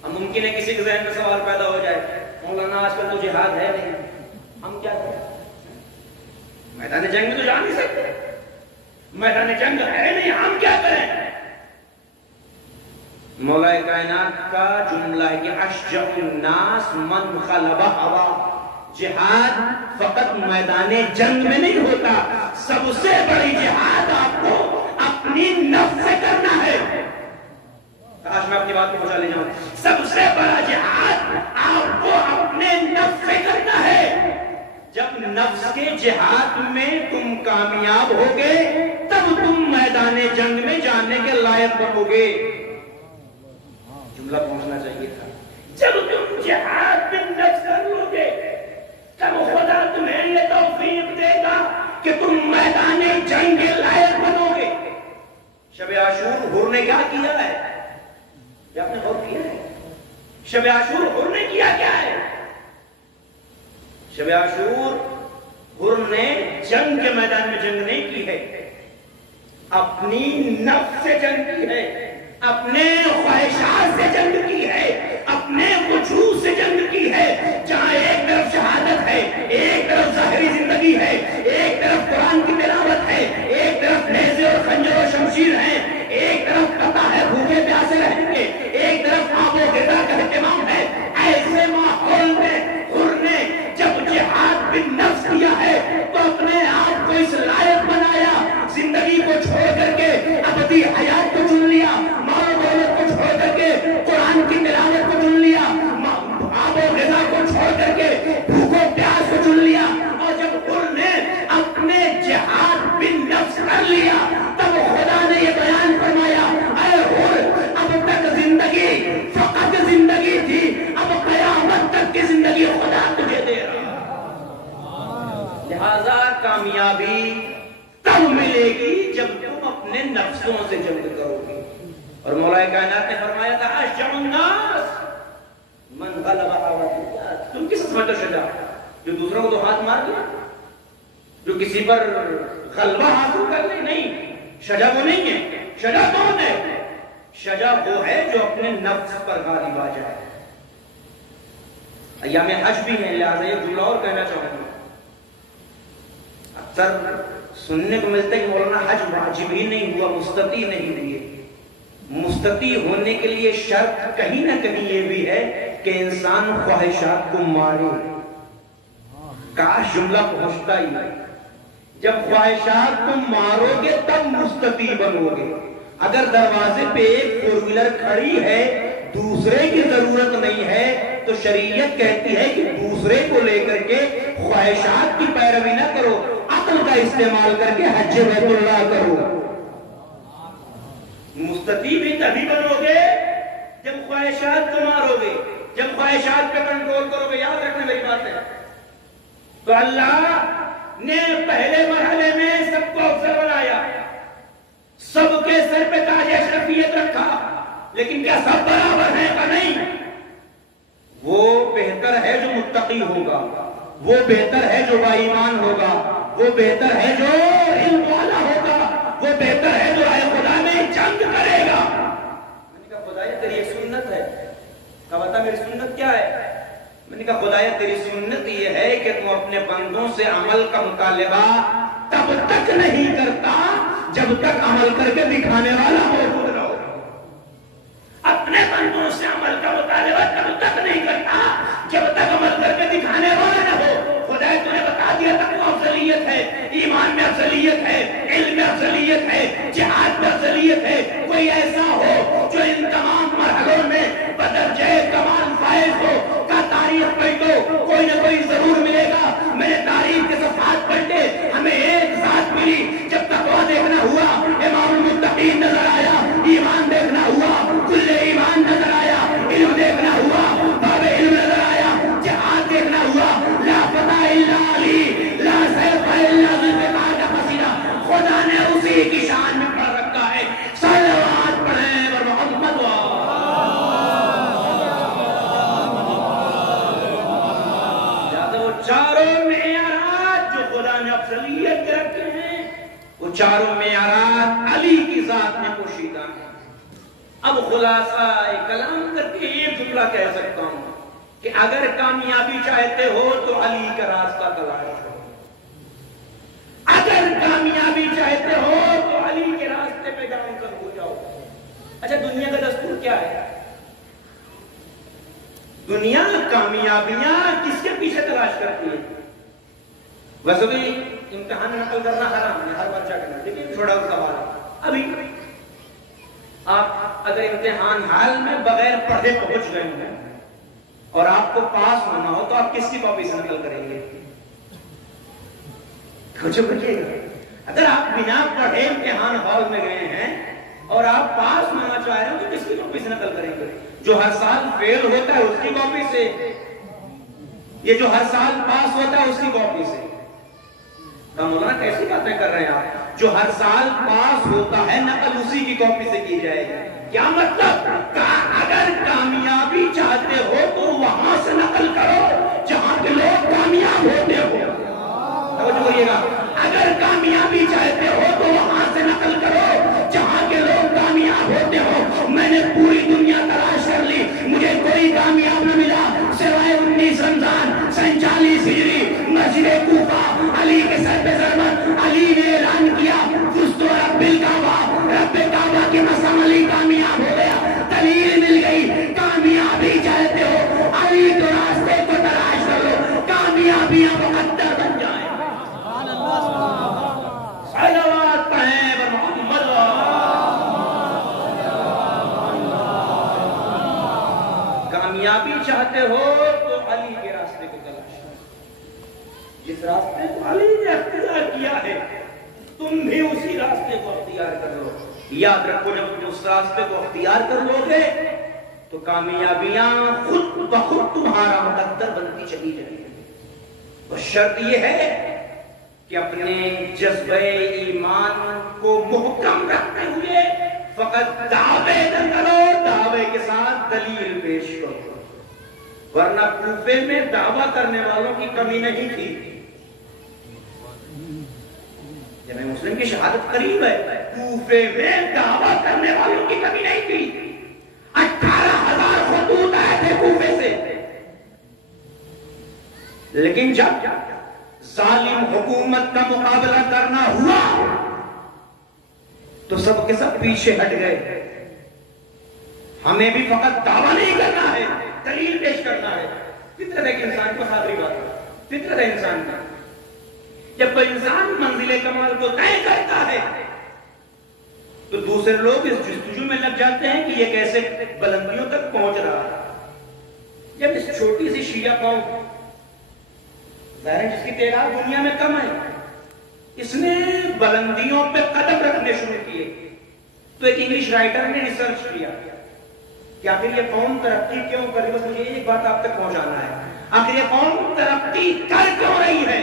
اب ممکن ہے کسی کے ذہن میں سوال پیدا ہو جائے، مولانا آج کل تو جہاد ہے نہیں، ہم کیا کریں؟ میدان جنگ میں تو جا نہیں سکتے. میدان جنگ ہے نہیں، ہم کیا کریں؟ مولا کائنات کا جملہ ہے کہ اشجع الناس من خلب ہوا. جہاد فقط میدان جنگ میں نہیں ہوتا، سب سے بڑی جہاد آپ کو اپنی نفس سے کرنا ہے. کاش میں اپنی بات کو پہنچا لے جاؤں. سب سے بڑا جہاد آپ کو اپنے نفس سے کرنا ہے. نفس کے جہاد میں تم کامیاب ہوگے تب تم میدان جنگ میں جانے کے لائق بنو گے. جملہ پہنچنا چاہیے تھا. جب تم جہاد بالنفس کر لو گے تب خدا تمہیں یہ توفیق دے گا کہ تم میدان جنگ کے لائق بنو گے. شب عاشور حر نے کیا کیا ہے؟ یہ آپ نے غور کیا ہے؟ شب عاشور حر نے کیا کیا ہے؟ شب عاشور حر نے جنگ کے میدان میں جنگ نہیں کی ہے، اپنی نفس سے جنگ کی ہے، اپنے خواہشات سے جنگ کی ہے، اپنے وجود سے جنگ کی ہے. جہاں ایک طرف شہادت ہے، ایک طرف ظاہری زندگی ہے، ایک طرف قرآن کی تلاوت ہے، ایک طرف نیزے اور خنجر و شمشیر ہیں، ایک طرف پتہ ہے بھوکے پیاسے رہیں گے، ایک طرف آب و غذا کا اہتمام ہے. ایسے ماحول میں حر نے جب جہاد بالنفس کیا ہے تو اپنے آپ کو اس لائق بنایا، زندگی کو چھوڑ کر کے ابدی حیات کو چن لیا، مال و دولت کو چھوڑ کر کے قرآن کی تلاوت کو چن لیا، آب و غذا کو چھوڑ کر کے بھوک و پیاس کو چن لیا. اور جب حر نے اپنے جہاد بالنفس کر لیا تب خدا نے یہ بیان فرمایا، اے حر اب تک زندگی فقط زندگی تھی، اب قیامت تک کی زندگی خدا تجھے دے رہا. لہذا کامیابی تب ملے گی جب تم اپنے نفسوں سے جنگ کرو گے. اور مولا کائنات نے فرمایا تھا اشجع الناس من غلب عوادیات. تم کس سمجھتے ہو شجاع؟ جو دوسروں کو تو ہاتھ مار دیا، جو کسی پر غلبہ حاصل کر لے؟ نہیں، شجاع وہ نہیں ہے. شجاع کون ہے؟ شجاع وہ ہے جو اپنے نفس پر غالب آ جائے. ایام حج بھی ہیں، لہٰذا یہ جملہ اور کہنا چاہوں گا. اکثر سننے کو ملتا ہے کہ مولانا حج واجب ہی نہیں ہوا، مستطیع نہیں ہوئے. مستطیع ہونے کے لیے شرط کہیں نہ کہیں یہ بھی ہے کہ انسان خواہشات کو مارے. کاش جملہ پہنچتا ہی. جب خواہشات کو مارو گے تب مستطیع بنو گے. اگر دروازے پہ ایک فور ویلر کھڑی ہے، دوسرے کی ضرورت نہیں ہے، تو شریعت کہتی ہے کہ دوسرے کو لے کر کے خواہشات کی پیروی نہ کرو، عقل کا استعمال کر کے حج بیت اللہ کرو. مستطیع بھی تبھی بنو گے جب خواہشات کو مارو گے، جب خواہشات پہ کنٹرول کرو گے. یاد رکھنا میری بات ہے. تو اللہ نے پہلے مرحلے میں سب کو افضل بنایا، سب کے سر پہ تاج اشرفیت رکھا، لیکن کیا سب برابر ہیں کا نہیں؟ وہ بہتر ہے جو متقی ہوگا، وہ بہتر ہے جو با ایمان ہوگا، وہ بہتر ہے جو علم والا ہوگا، وہ بہتر ہے جو رائے خدا میں جنگ کرے گا. میں نے کہا خدایا تیری ایک سنت ہے. کہا بتا میری سنت کیا ہے؟ میں نے کہا خدایا تیری سنت یہ ہے کہ تم اپنے بندوں سے عمل کا مطالبہ تب تک نہیں کرتا جب تک عمل کر کے دکھانے والا موجود رہو. اپنے بندوں سے عمل کا مطالبہ تب تک نہیں کرتا جب تک عمل کر کے دکھانے والا نہ ہو. خدا تو نے بتا دیا تقویٰ افضلیت ہے، ایمان میں افضلیت ہے، علم میں افضلیت ہے، جہاد میں افضلیت ہے. کوئی ایسا ہو جو ان تمام مرحلوں میں بدرجہ کمال فائز ہو کا تاریخ پڑھ لو، کوئی نہ کوئی ضرور ملے گا. میں نے تاریخ کے صفحات پلٹے، ہمیں ایک ذات ملی. جب تقویٰ دیکھنا ہوا امام المتقین نظر آیا، ایمان دیکھنا ہوا کل ایمان نظر آیا، علم دیکھنا ہوا باب علم نظر آیا، جہاد دیکھنا ہوا لا فتح الا علی لا سیف الا ذوالفقار کا قصیدہ خدا نے اسی کی شان میں پڑھ رکھا ہے. صلوات پڑھیں بر محمد وہ چاروں معیارات جو خدا نے افضلیت کے رکھے ہیں، وہ چاروں معیارات علی کی ذات میں پوشیدہ ہیں. اب خلاصہ کلام کر کے یہ جملہ کہہ سکتا ہوں کہ اگر کامیابی چاہتے ہو تو علی کا راستہ تلاش کرو. اگر کامیابی چاہتے ہو تو علی کے راستے پہ گام کر ہو جاؤ. اچھا دنیا کا دستور کیا ہے؟ دنیا کامیابیاں کس کے پیچھے تلاش کرتی ہے؟ ویسے بھی امتحان نقل کرنا حرام ہے، ہر بچہ کرنا، لیکن چھوڑا سوال ہے. ابھی آپ اگر امتحان حال میں بغیر پڑھے پہنچ گئے ہیں اور آپ کو پاس ہونا ہو تو آپ کس کی کاپی سے نقل کریں گے؟ کچھ بچے گا. اگر آپ بنا پڑھے امتحان ہال میں گئے ہیں اور آپ پاس ہونا چاہ رہے ہو تو کس کی کاپی سے نقل کریں گے؟ جو ہر سال فیل ہوتا ہے اس کی کاپی سے، یہ جو ہر سال پاس ہوتا ہے اس کی کاپی سے. مولانا کیسی باتیں کر رہے ہیں آپ؟ جو ہر سال پاس ہوتا ہے نقل اسی کی کاپی سے کی جائے گی. کیا مطلب؟ اگر کامیابی چاہتے ہو تو وہاں سے نقل کرو جہاں کے لوگ کامیاب ہوتے ہو. توجہ کریے گا، اگر کامیابی چاہتے ہو تو وہاں سے نقل کرو جہاں کے لوگ کامیاب ہوتے ہو. میں نے پوری دنیا تلاش کر لی، مجھے کوئی کامیاب نہ ملا سوائے 19 رمضان 47 ہجری مسجد کوفہ. علی کے سر پہ ضربت، علی نے اعلان کیا فزت رب الکعبہ، رب کعبہ کے قسم علی کامیاب ہو گیا. دلیل مل گئی، کامیابی چاہتے ہو علی کے راستے کو تلاش کرو، کامیابیاں مقدر بن جائیں. صلوات پڑھیں بر محمد. کامیابی چاہتے ہو تو علی کے راستے کو تلاش کرو. جس راستے کو علی نے اختیار کیا ہے تم بھی اسی راستے کو اختیار کر لو. یاد رکھو جب تم اس راستے کو اختیار کر لو گے تو کامیابیاں خود بخود تمہارا مقدر بنتی چلی جائیں گی. اور شرط یہ ہے کہ اپنے جذبہ ایمان کو محکم رکھتے ہوئے فقط دعوے نہ کرو، دعوے کے ساتھ دلیل پیش کرو. ورنہ کوفے میں دعویٰ کرنے والوں کی کمی نہیں تھی. جب مسلم کی شہادت قریب ہے، کوفے میں دعویٰ کرنے والوں کی کمی نہیں تھی. 18,000 خطوط آئے تھے کوفے سے. لیکن جب ظالم حکومت کا مقابلہ کرنا ہوا تو سب کے سب پیچھے ہٹ گئے. ہمیں بھی فقط دعویٰ نہیں کرنا ہے، دلیل پیش کرنا ہے. فطرت ہے کہ انسان کو آخری بات فطرت ہے انسان کا. جب کوئی انسان منزل کمال کو طے کرتا ہے تو دوسرے لوگ اس جستجو میں لگ جاتے ہیں کہ یہ کیسے بلندیوں تک پہنچ رہا ہے. جب اس چھوٹی سی شیعہ قوم، ظاہر ہے جس کی تعداد دنیا میں کم ہے، اس نے بلندیوں پہ قدم رکھنے شروع کیے تو ایک انگلش رائٹر نے ریسرچ کیا کہ آخر یہ قوم ترقی کیوں کر رہی ہے. بس مجھے ایک بات آپ تک پہنچانا ہے، آخر یہ قوم ترقی کر کیوں رہی ہے.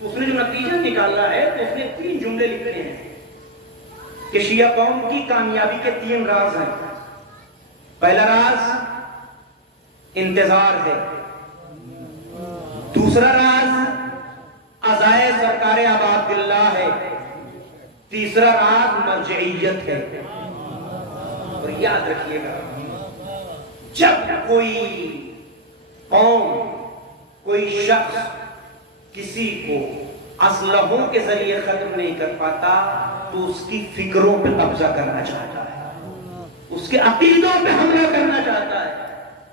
اس نے جو نتیجہ نکالا ہے تو اس نے 3 جملے لکھے ہیں کہ شیعہ قوم کی کامیابی کے 3 راز ہیں. پہلا راز انتظار ہے، دوسرا راز عزائے سرکار آباد باللہ ہے، تیسرا راز مرجعیت ہے. اور یاد رکھیے گا، جب کوئی قوم، کوئی شخص کسی کو اسلحوں کے ذریعے ختم نہیں کر پاتا تو اس کی فکروں پہ قبضہ کرنا چاہتا ہے، اس کے عقیدوں پہ حملہ کرنا چاہتا ہے.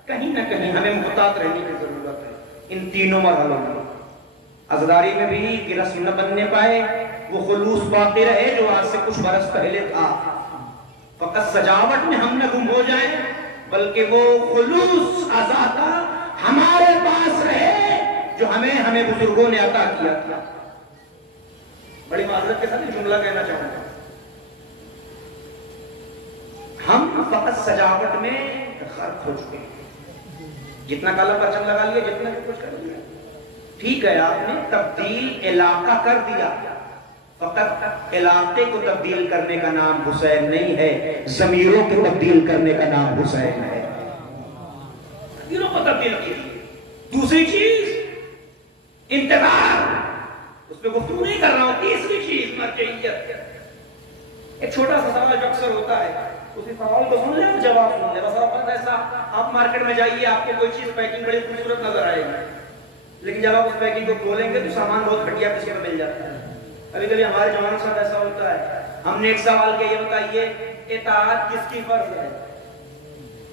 کہیں نہ کہیں ہمیں محتاط رہنے کی ضرورت ہے ان تینوں مرحلوں میں. عزاداری میں بھی کہ رسم نہ بننے پائے، وہ خلوص باقی رہے جو آج سے کچھ برس پہلے تھا. فقط سجاوٹ میں ہم نہ گم ہو جائیں بلکہ وہ خلوص عزادہ ہمارے پاس رہے جو ہمیں بزرگوں نے عطا کیا تھا. بڑی معذرت کے ساتھ ایک جملہ کہنا چاہوں گا، ہم فقط سجاوٹ میں غرق ہو چکے ہیں. جتنا کالا پرچم لگا لیا، جتنا کچھ کر لیا، ٹھیک ہے آپ نے تبدیل علاقہ کر دیا، فقط علاقے کو تبدیل کرنے کا نام حسین نہیں ہے، ضمیروں کو تبدیل کرنے کا نام حسین ہے. ضمیروں کو تبدیل کی. دوسری چیز انتظار، اس پہ گفتگو نہیں کر رہا ہوں. تیسری چیز مرجعیت. ایک چھوٹا سا سوال جو اکثر ہوتا ہے، اسی سوال کو سن لیں جواب سن لیں. بس آپ ایسا، آپ مارکیٹ میں جائیے، آپ کو کوئی چیز پیکنگ بڑی خوبصورت نظر آئے گی، لیکن جب آپ اس پیکنگ کو کھولیں گے تو سامان بہت گھٹیا قسم کا مل جاتا ہے. کبھی کبھی ہمارے جوانوں کے ساتھ ایسا ہوتا ہے. ہم نے ایک سوال کیا، یہ بتائیے اطاعت کس کی فرض ہے؟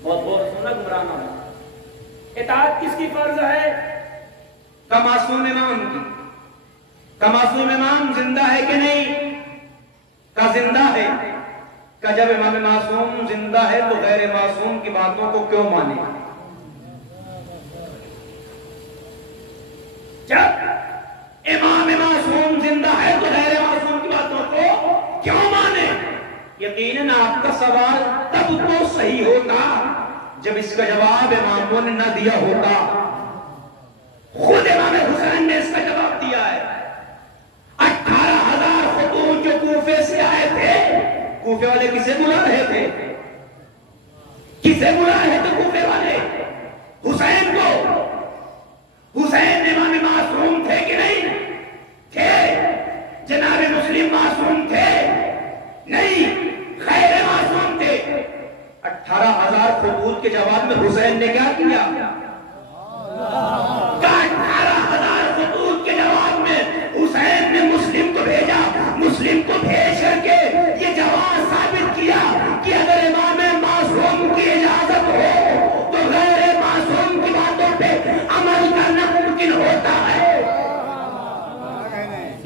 بہت بہت سننا گمراہ نہ ہو. اطاعت کس کی فرض ہے؟ کا معصوم امام کی. کا معصوم امام زندہ ہے کہ نہیں؟ کا زندہ ہے. کا جب امام معصوم زندہ ہے تو غیر معصوم کی باتوں کو کیوں مانے؟ جب امام آپ کا سوال تب تو صحیح ہوتا جب اس کا جواب اماموں نے نہ دیا ہوتا. خود امام حسین نے اس کا جواب دیا ہے. 18,000 خطوط جو کوفے سے آئے تھے، کوفے والے کسے بلا رہے تھے؟ کسے بلا رہے تھے کوفے والے؟ حسین کو. حسین امام معصوم تھے کہ نہیں تھے؟ جناب مسلم معصوم تھے؟ نہیں، غیر معصوم تھے. 18,000 خطوط کے جواب میں حسین نے کیا کیا؟ 18,000 خطوط کے جواب میں حسین نے مسلم کو بھیجا. مسلم کو بھیج کر کے یہ جواب ثابت کیا کہ اگر امام معصوم کی اجازت ہو تو غیر معصوم کی باتوں پہ عمل کرنا ممکن ہوتا ہے.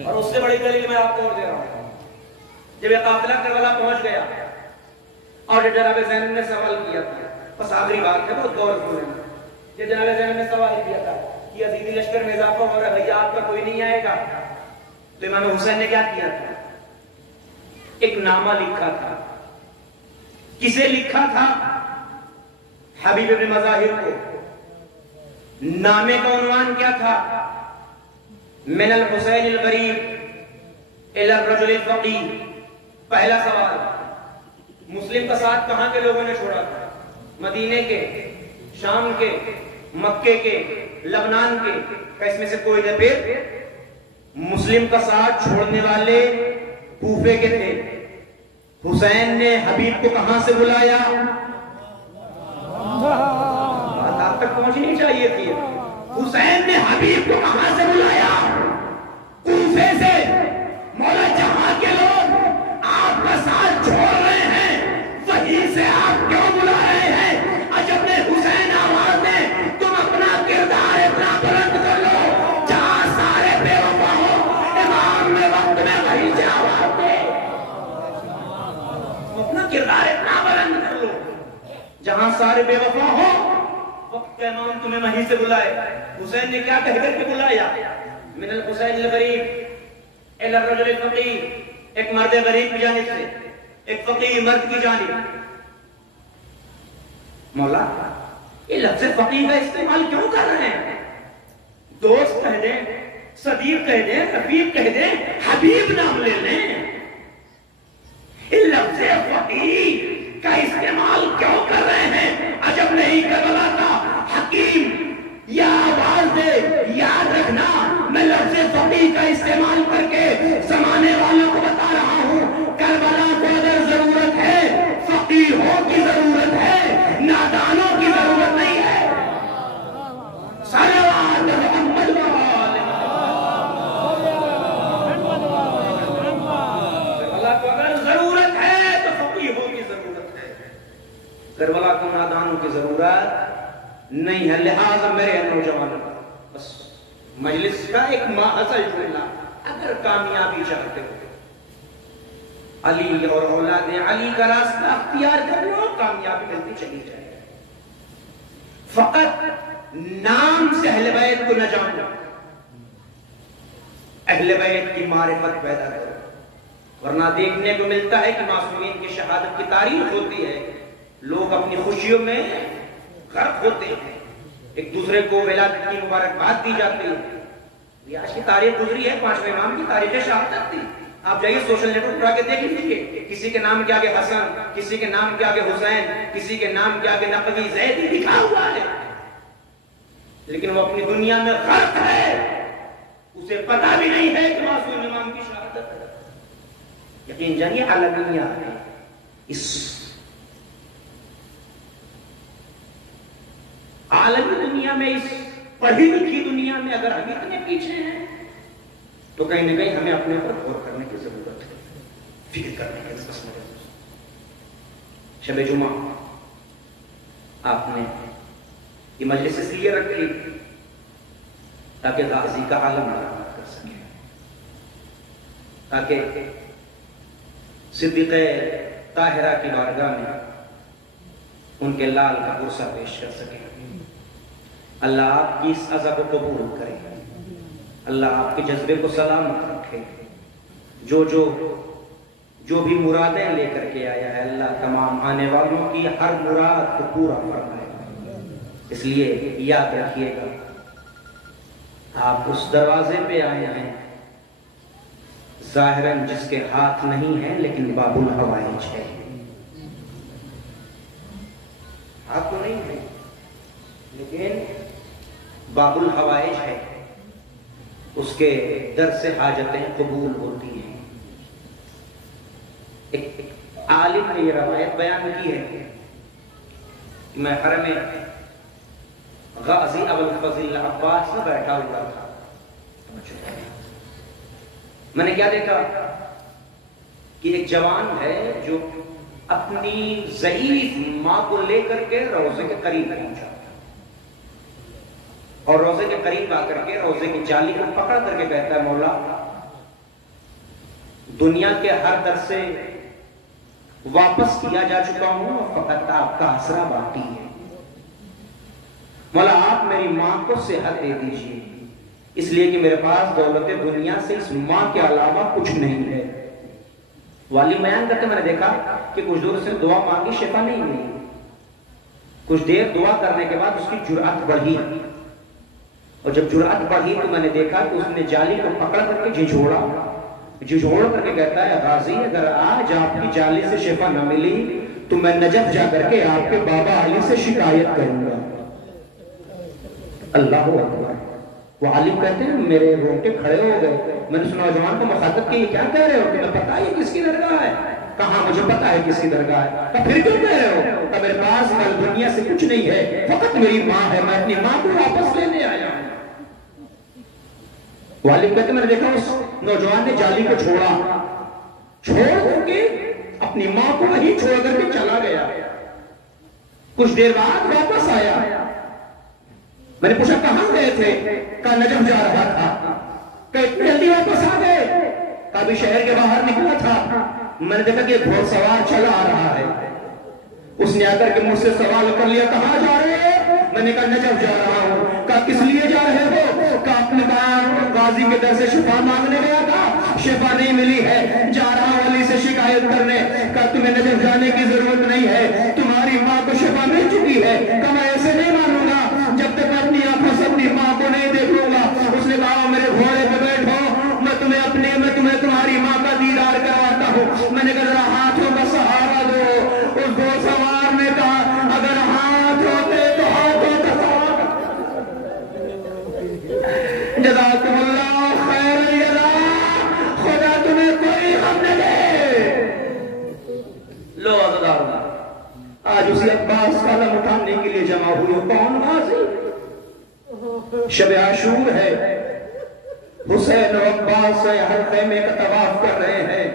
اور اس سے بڑی دلیل میں آپ کو اور دے رہا ہوں. جب یہ قافلہ کربلا پہنچ گیا اور جب جناب زینب نے سوال کیا تھا، بس آخری بات ہے، بہت غور سے سنیں. جب جناب زینب نے سوال کیا تھا کہ یزیدی لشکر میں اضافہ ہو رہا ہے، بھیا آپ کا کوئی نہیں آئے گا، تو امام حسین نے کیا کیا تھا؟ ایک نامہ لکھا تھا. کسے لکھا تھا؟ حبیب ابن مظاہر کو. نامے کا عنوان کیا تھا؟ من الحسین الغریب الی الرجل الفقیہ. پہلا سوال، مسلم کا ساتھ کہاں کے لوگوں نے چھوڑا تھا؟ مدینے کے، شام کے، مکے کے، لبنان کے. اس میں سے کوئی نہ. پھر مسلم کا ساتھ چھوڑنے والے کوفے کے تھے. حسین نے حبیب کو کہاں سے بلایا؟ بات آپ تک پہنچنی چاہیے تھی. حسین نے حبیب کو کہاں سے بلایا؟ کوفے سے. مولا جہاں کے لوگ آپ کا ساتھ چھوڑ رہے ہیں، وہیں سے آپ کیوں بلا رہے ہیں؟ عجب نے حسین آواز دے، تم اپنا کردار اتنا بلند کر لو جہاں سارے بے وفا ہو. امام میں وقت میں وہیں سے آواز دے، اپنا کردار اتنا بلند کر لو جہاں سارے بے وفا ہو. وقت کا امام تمہیں وہیں سے بلائے. حسین نے کیا کہہ کر کے بلایا؟ من الحسین الغریب الی الرجل الفقیہ. ایک مرد غریب کی جانب سے، ایک فقیہ مرد کی جانب. مولا یہ لفظ فقیہ کا استعمال کیوں کر رہے ہیں؟ دوست کہہ دیں، صدیق کہہ دیں، رفیق کہہ دیں، حبیب نام لے لیں. یہ لفظ فقیہ کا استعمال کیوں کر رہے ہیں؟ عجب نہیں کربلا کا حکیم یا آواز دے. یاد رکھنا، میں لفظ فقیہ کا استعمال کر کے زمانے والوں کو بتا رہا ہوں، کربلا کو اگر ضرورت ہے فقیہوں کی ضرورت ہے، نادانوں کی ضرورت نہیں ہے. صلوات محمد کربلا کو اگر ضرورت ہے تو فقیہوں کی ضرورت ہے، کربلا کو نادانوں کی ضرورت نہیں ہے. لہذا میرے نوجوانوں، بس مجلس کا ایک معزل جملہ، اگر کامیابی چاہتے ہو علی اور اولاد علی کا راستہ اختیار کر لو، کامیابی ملتی چلی جائے. فقط نام سے اہل بیت کو نہ جانو، اہل بیت کی معرفت پیدا کرو. ورنہ دیکھنے کو ملتا ہے کہ معصومین کی شہادت کی تاریخ ہوتی ہے، لوگ اپنی خوشیوں میں غرق ہوتے ہیں، ایک دوسرے کو ولادت کی مبارکباد دی جاتی ہے. یہ آج کی تاریخ گزری ہے، 5ویں امام کی تاریخ شہادت تھی. آپ جائیے سوشل نیٹ ورک اٹھا کے دیکھ لیجیے، کسی کے نام کے آگے حسن، کسی کے نام کے آگے حسین، کسی کے نام کے آگے نقوی زیدی لکھا ہوا ہے، لیکن وہ اپنی دنیا میں غرق ہے، اسے پتہ بھی نہیں ہے کہ معصوم امام کی شہادت ہے. یقین جانیے عالمیہ ہے. اس عالمی دنیا میں، اس پڑھی لکھی دنیا میں اگر ہم اتنے پیچھے ہیں تو کہیں نہ کہیں ہمیں اپنے اوپر غور کرنے کی ضرورت ہے، فکر کرنے کی ضرورت ہے. شب جمعہ آپ نے یہ مجلس اس لیے رکھی تاکہ غازی کا عالم برآمد کر سکے، تاکہ صدیق طاہرہ کی بارگاہ میں ان کے لال کا عرصہ پیش کر سکے. اللہ آپ کی اس عزا کو قبول کرے، اللہ آپ کے جذبے کو سلامت رکھے. جو بھی مرادیں لے کر کے آیا ہے اللہ تمام آنے والوں کی ہر مراد کو پورا فرمائے. اس لیے یاد رکھیے گا آپ اس دروازے پہ آئے ہیں ظاہراً جس کے ہاتھ نہیں ہے لیکن باب الحوائج ہے. ہاتھ تو نہیں ہے لیکن باب الحوائج ہے. اس کے در سے حاجتیں قبول ہوتی ہیں. ایک عالم نے یہ روایت بیان کی ہے کہ میں حرم غازی ابو الفضل عباس میں بیٹھا ہوا تھا. میں نے کیا دیکھا کہ ایک جوان ہے جو اپنی ضعیف ماں کو لے کر کے روضے کے قریب پہنچا اور روضے کے قریب آ کر کے روضے کی جالی کو پکڑ کر کے کہتا ہے مولا دنیا کے ہر در سے واپس کیا جا چکا ہوں فقط آپ کا آسرا باقی ہے. مولا آپ میری ماں کو صحت دے دیجیے اس لیے کہ میرے پاس دولت دنیا سے اس ماں کے علاوہ کچھ نہیں ہے. والی بیان کرتے میں نے دیکھا کہ کچھ دور سے دعا مانگی شفا نہیں ملی. کچھ دیر دعا کرنے کے بعد اس کی جرأت بڑھی اور جب جرأت بڑھی تو میں نے دیکھا کہ اس نے جالی کو پکڑ کر کے جھنجھوڑ کر کے کہتا ہے غازی اگر آج آپ کی جالی سے شفا نہ ملی تو میں نجف جا کر کے آپ کے بابا علی سے شکایت کروں گا. اللہ اکبر. وہ عالم کہتے ہیں میرے رونگٹے کھڑے ہو گئے. میں نے اس نوجوان کو مخاطب کیا یہ کیا کہہ رہے ہو؟ تمہیں پتا ہے کس کی درگاہ ہے؟ کہاں مجھے پتا ہے کس کی درگاہ ہے. تو پھر کیوں کہہ رہے ہو؟ میرے پاس کل دنیا سے کچھ نہیں ہے فقط میری ماں ہے میں اپنی ماں کو واپس لینے آیا ہوں. والد کہتے میں نے دیکھا اس نوجوان نے جالی کو چھوڑ کر کے اپنی ماں کو وہیں چھوڑ کر کے چلا گیا. کچھ دیر بعد واپس آیا. میں نے پوچھا کہاں گئے تھے؟ کہا نجف جا رہا تھا. کہ اتنی جلدی واپس آ گئے؟ کہا بھی شہر کے باہر نکلا تھا. میں نے دیکھا کہ گھوڑ سوار چلا آ رہا ہے. اس نے آ کر کے مجھ سے سوال کر لیا کہاں جا رہے ہو؟ میں نے کہا نجف جا رہا ہوں. کہا کس لیے جا رہے ہو؟ کہا اپنے غازی کے در سے شفا مانگنے گیا تھا شفا نہیں ملی ہے جا رہا والی سے شکایت کرنے. کہا تمہیں نجف جانے کی ضرورت نہیں ہے تمہاری ماں کو شفا مل چکی ہے. کہا میں ایسے نہیں مانوں گا جب تک اپنی آنکھوں سے اپنی ماں کو نہیں دیکھوں گا. اس نے کہا میرے گھوڑے پہ بیٹھو میں تمہیں تمہاری ماں کا دیدار کرواتا ہوں. میں نے کہا ذرا ہاتھوں کا سہارا دو. اس گھوڑ سوار نے کہا اگر ہاتھ ہوتے تو ہاتھوں کا سہارا. جزاکم اللہ خیر الجزا. خدا تمہیں کوئی غم نہ دے. لو عزیزان آج اسی عباس کا علم اٹھانے کے لیے جمع ہوئے. کون غازی؟ شب عاشور ہے. حسین اور عباس ہر خیمے کا طواف کر رہے ہیں.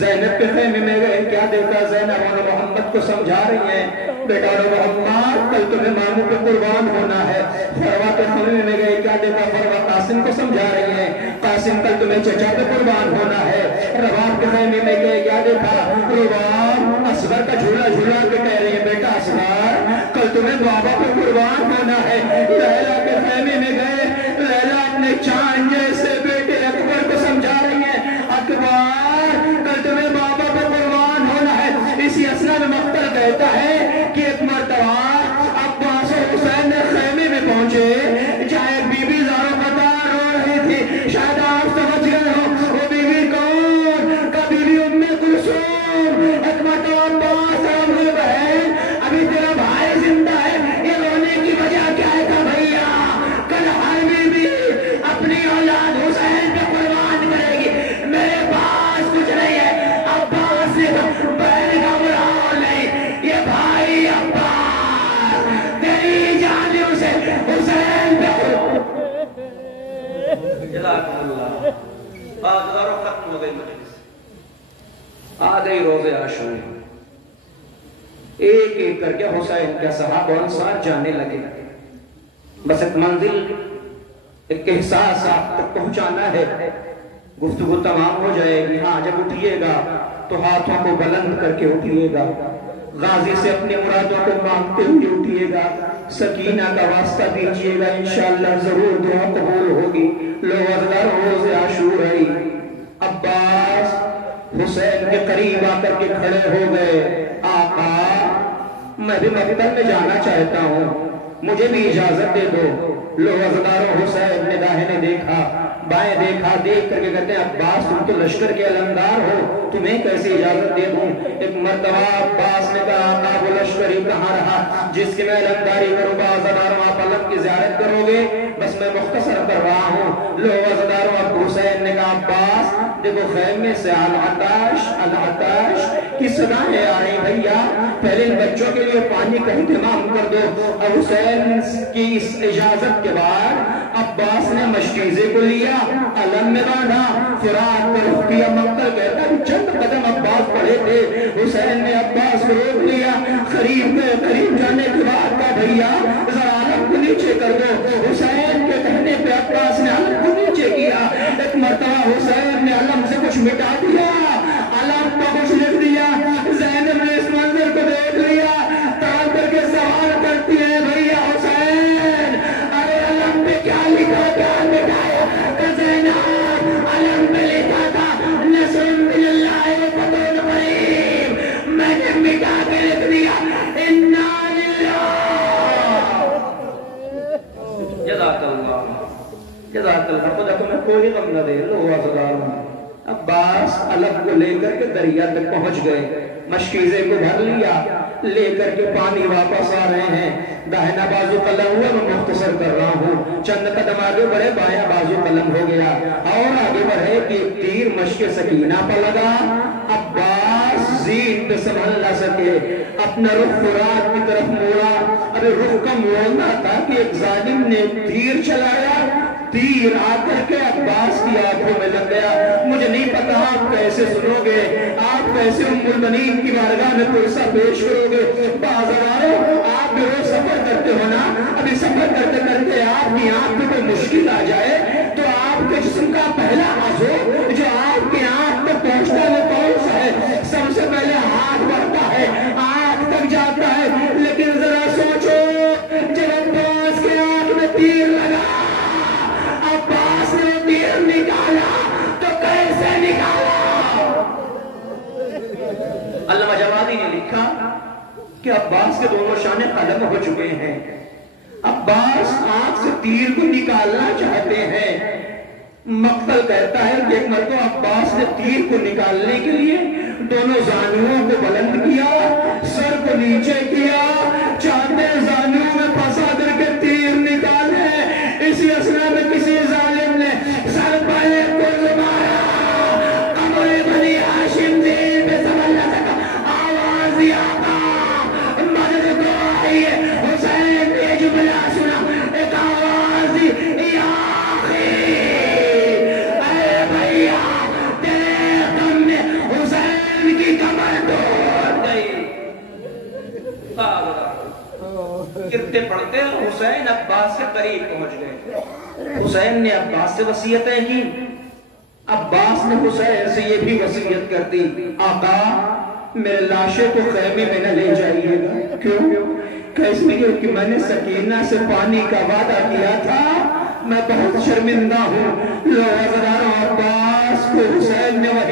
زینب کے خیمے میں گئے کیا دیکھا زینب اور محمد کو سمجھا رہی ہیں بیٹا اور محمد کل تمہیں ماموں پہ قربان ہونا ہے. فروا کے خیمے میں گئے کیا دیکھا فروا قاسم کو سمجھا رہی ہیں قاسم کل تمہیں چچا پہ قربان ہونا ہے. رباب کے خیمے میں گئے کیا دیکھا رباب اصغر کا جھولا جھولا کے کہہ رہی ہے بیٹا اصغر کل تمہیں بابا پہ قربان ہونا ہے. لیلا کے خیمے میں گئے لیلا اپنے چاند جیسے بیٹے اکبر کو سمجھا رہی ہیں اکبر کل تمہیں بابا پہ قربان ہونا ہے. اسی اسنا میں مقتل کہتا ہے کہ ایک مرتبہ عباس و حسین نے خیمے میں پہنچے جہاں ایک بی بی زارو قطار رو رہی تھی. شاید آپ سمجھ گئے ہو وہ بی بی کون؟ کا بی بی ام کلثوم. ایک مرتبہ عباس اپنی بہن ابھی تیرا بھائی زندہ ہے یہ رونے کی وجہ کیا ہے؟ کہ بھیا کل ہر بی بی اپنی اولاد حسین پہ قربان کرے گی. میرے پاس کچھ نہیں ہے. عباس نے بہن کا مراد نہیں یہ بھائی عباس تیری جانب سے حسین پہ جزاکم اللہ. آدھاروں ختم ہو گئی مجلس. آ گئی روز عاشور. ایک ایک کر کے حسین کے صحابہ انصار جانے لگے. بس ایک منزل ایک احساس آپ تک پہنچانا ہے. گفتگو تمام ہو جائے گی. ہاں جب اٹھیے گا تو ہاتھوں کو بلند کر کے اٹھیے گا. غازی سے اپنے مرادوں کو مانگتے ہوئے اٹھیے گا. سکینہ کا واسطہ دیجیے گا انشاءاللہ ضرور دعا قبول ہوگی. لو روز عاشور ہے. عباس حسین کے قریب آ کر کے کھڑے ہو گئے، آقا میں بھی مقتل میں جانا چاہتا ہوں، مجھے بھی اجازت دے دو۔ لو عزدارو حسین نے داہنے دیکھا بائیں دیکھا، دیکھ کر کے کہتے ہیں عباس تم تو لشکر کے علمدار ہو، تمہیں کیسے اجازت دے دوں؟ ایک مرتبہ عباس نے کہا آقا وہ لشکری کہاں رہا جس کی میں علمداری کروں گا؟ عزدارو آپ علم کی زیارت کرو گے؟ بس میں مختصر کر رہا ہوں۔ لو عزدارو ابو حسین نے کہا عباس دیکھو خیمے سے العطاش کی صدایں آ رہی، بھیا پہلے ان بچوں کے لیے پانی کا اہتمام کر دو۔ ابو حسین کی اس اجازت کے بعد عباس نے مشکیزے کو لیا، علم میں باندھا، فرات پر رخ کیا۔ مقتل کہتا ہے چند قدم عباس پڑے تھے، حسین نے عباس کو روک لیا، قریب جانے کے بعد کہا بھیا ذرا علم کو نیچے کر دو۔ حسین کے کہنے پہ عباس نے علم کو نیچے کیا۔ ایک مرتبہ حسین نے علم سے کچھ مٹا دیا، علم کو کچھ لکھ دیا۔ زینب نے اس منظر کو دیکھ لیا، تڑپ کر کے سوال کرتی ہے بھیا حسین ارے علم پہ کیا لکھا، کیا مٹایا؟ کہ زینب علم پہ لکھا تھا نصر من اللہ و فتح قریب، میں نے مٹا کے لکھ دیا انا للہ۔ جزاک اللہ خدا تمہیں کوئی غم نہ دے۔ لو عزدارو عباس علم کو لے کر کے دریا تک پہنچ گئے، مشکیزے کو بھر لیا، لے کر کے پانی واپس آ رہے ہیں۔ داہنا بازو قلم ہوا، میں مختصر کر رہا ہوں، چند قدم آگے بڑھے بایاں بازو قلم ہو گیا، اور آگے بڑھے کہ تیر مشک سکینہ پر لگا۔ عباس زین پہ سنبھل نہ سکے، اپنا رخ فرات کی طرف موڑا۔ ابھی رخ کا موڑنا تھا کہ ایک ظالم نے تیر چلایا، تیر آ کر کے عباس کی آنکھوں میں لگ گیا۔ مجھے نہیں پتا آپ کیسے سنو گے، آپ کیسے ام المؤمنین کی بارگاہ میں پرسہ پیش کرو گے۔ بازاروں آپ بھی روز سفر کرتے ہو نا، ابھی سفر کرتے کرتے آپ کی آنکھ میں کوئی مشکل آ جائے تو آپ کے جسم کا پہلا عضو جو آپ کی آنکھ میں پہنچتا ہے وہ کون سا ہے؟ سب سے پہلے ہاتھ بڑھتا ہے، آنکھ تک جاتا ہے۔ لیکن ذرا سوچو جب عباس کے آنکھ میں تیر لگا، عباس نے تیر نکالا تو کیسے نکالا؟ علامہ جوادی نے لکھا کہ عباس کے دونوں شانے قلم ہو چکے ہیں، عباس آنکھ سے تیر کو نکالنا چاہتے ہیں۔ مقتل کہتا ہے کہ ایک مرتبہ عباس نے تیر کو نکالنے کے لیے دونوں زانوؤں کو بلند کیا، سر کو نیچے کیا، چاہتے زانوؤں میں پھنسا کر کے تیر نکالے۔ اسی اثنا میں کسی ظالم نے سر پہلے کو مارا، قبر بنی ہاشم دین پہ سنبھل نہ سکا، آواز آقا مدد کو آئیے۔ حسین نے جملہ سنا، ایک آواز یا آخی، اے بھیا تیرے غم میں حسین کی کمر ٹوٹ گئی۔ گرتے پڑتے حسین عباس کے قریب پہنچ گئے۔ حسین نے عباس سے وصیتیں کی، عباس نے حسین سے یہ بھی وصیت کر دی آقا میرے لاشے کو خیمے میں نہ لے جائیے گا۔ کیوں؟ کہ اس میں کہ میں نے سکینہ سے پانی کا وعدہ کیا تھا، میں بہت شرمندہ ہوں۔ لو عزدارو عباس کو حسین نے وہی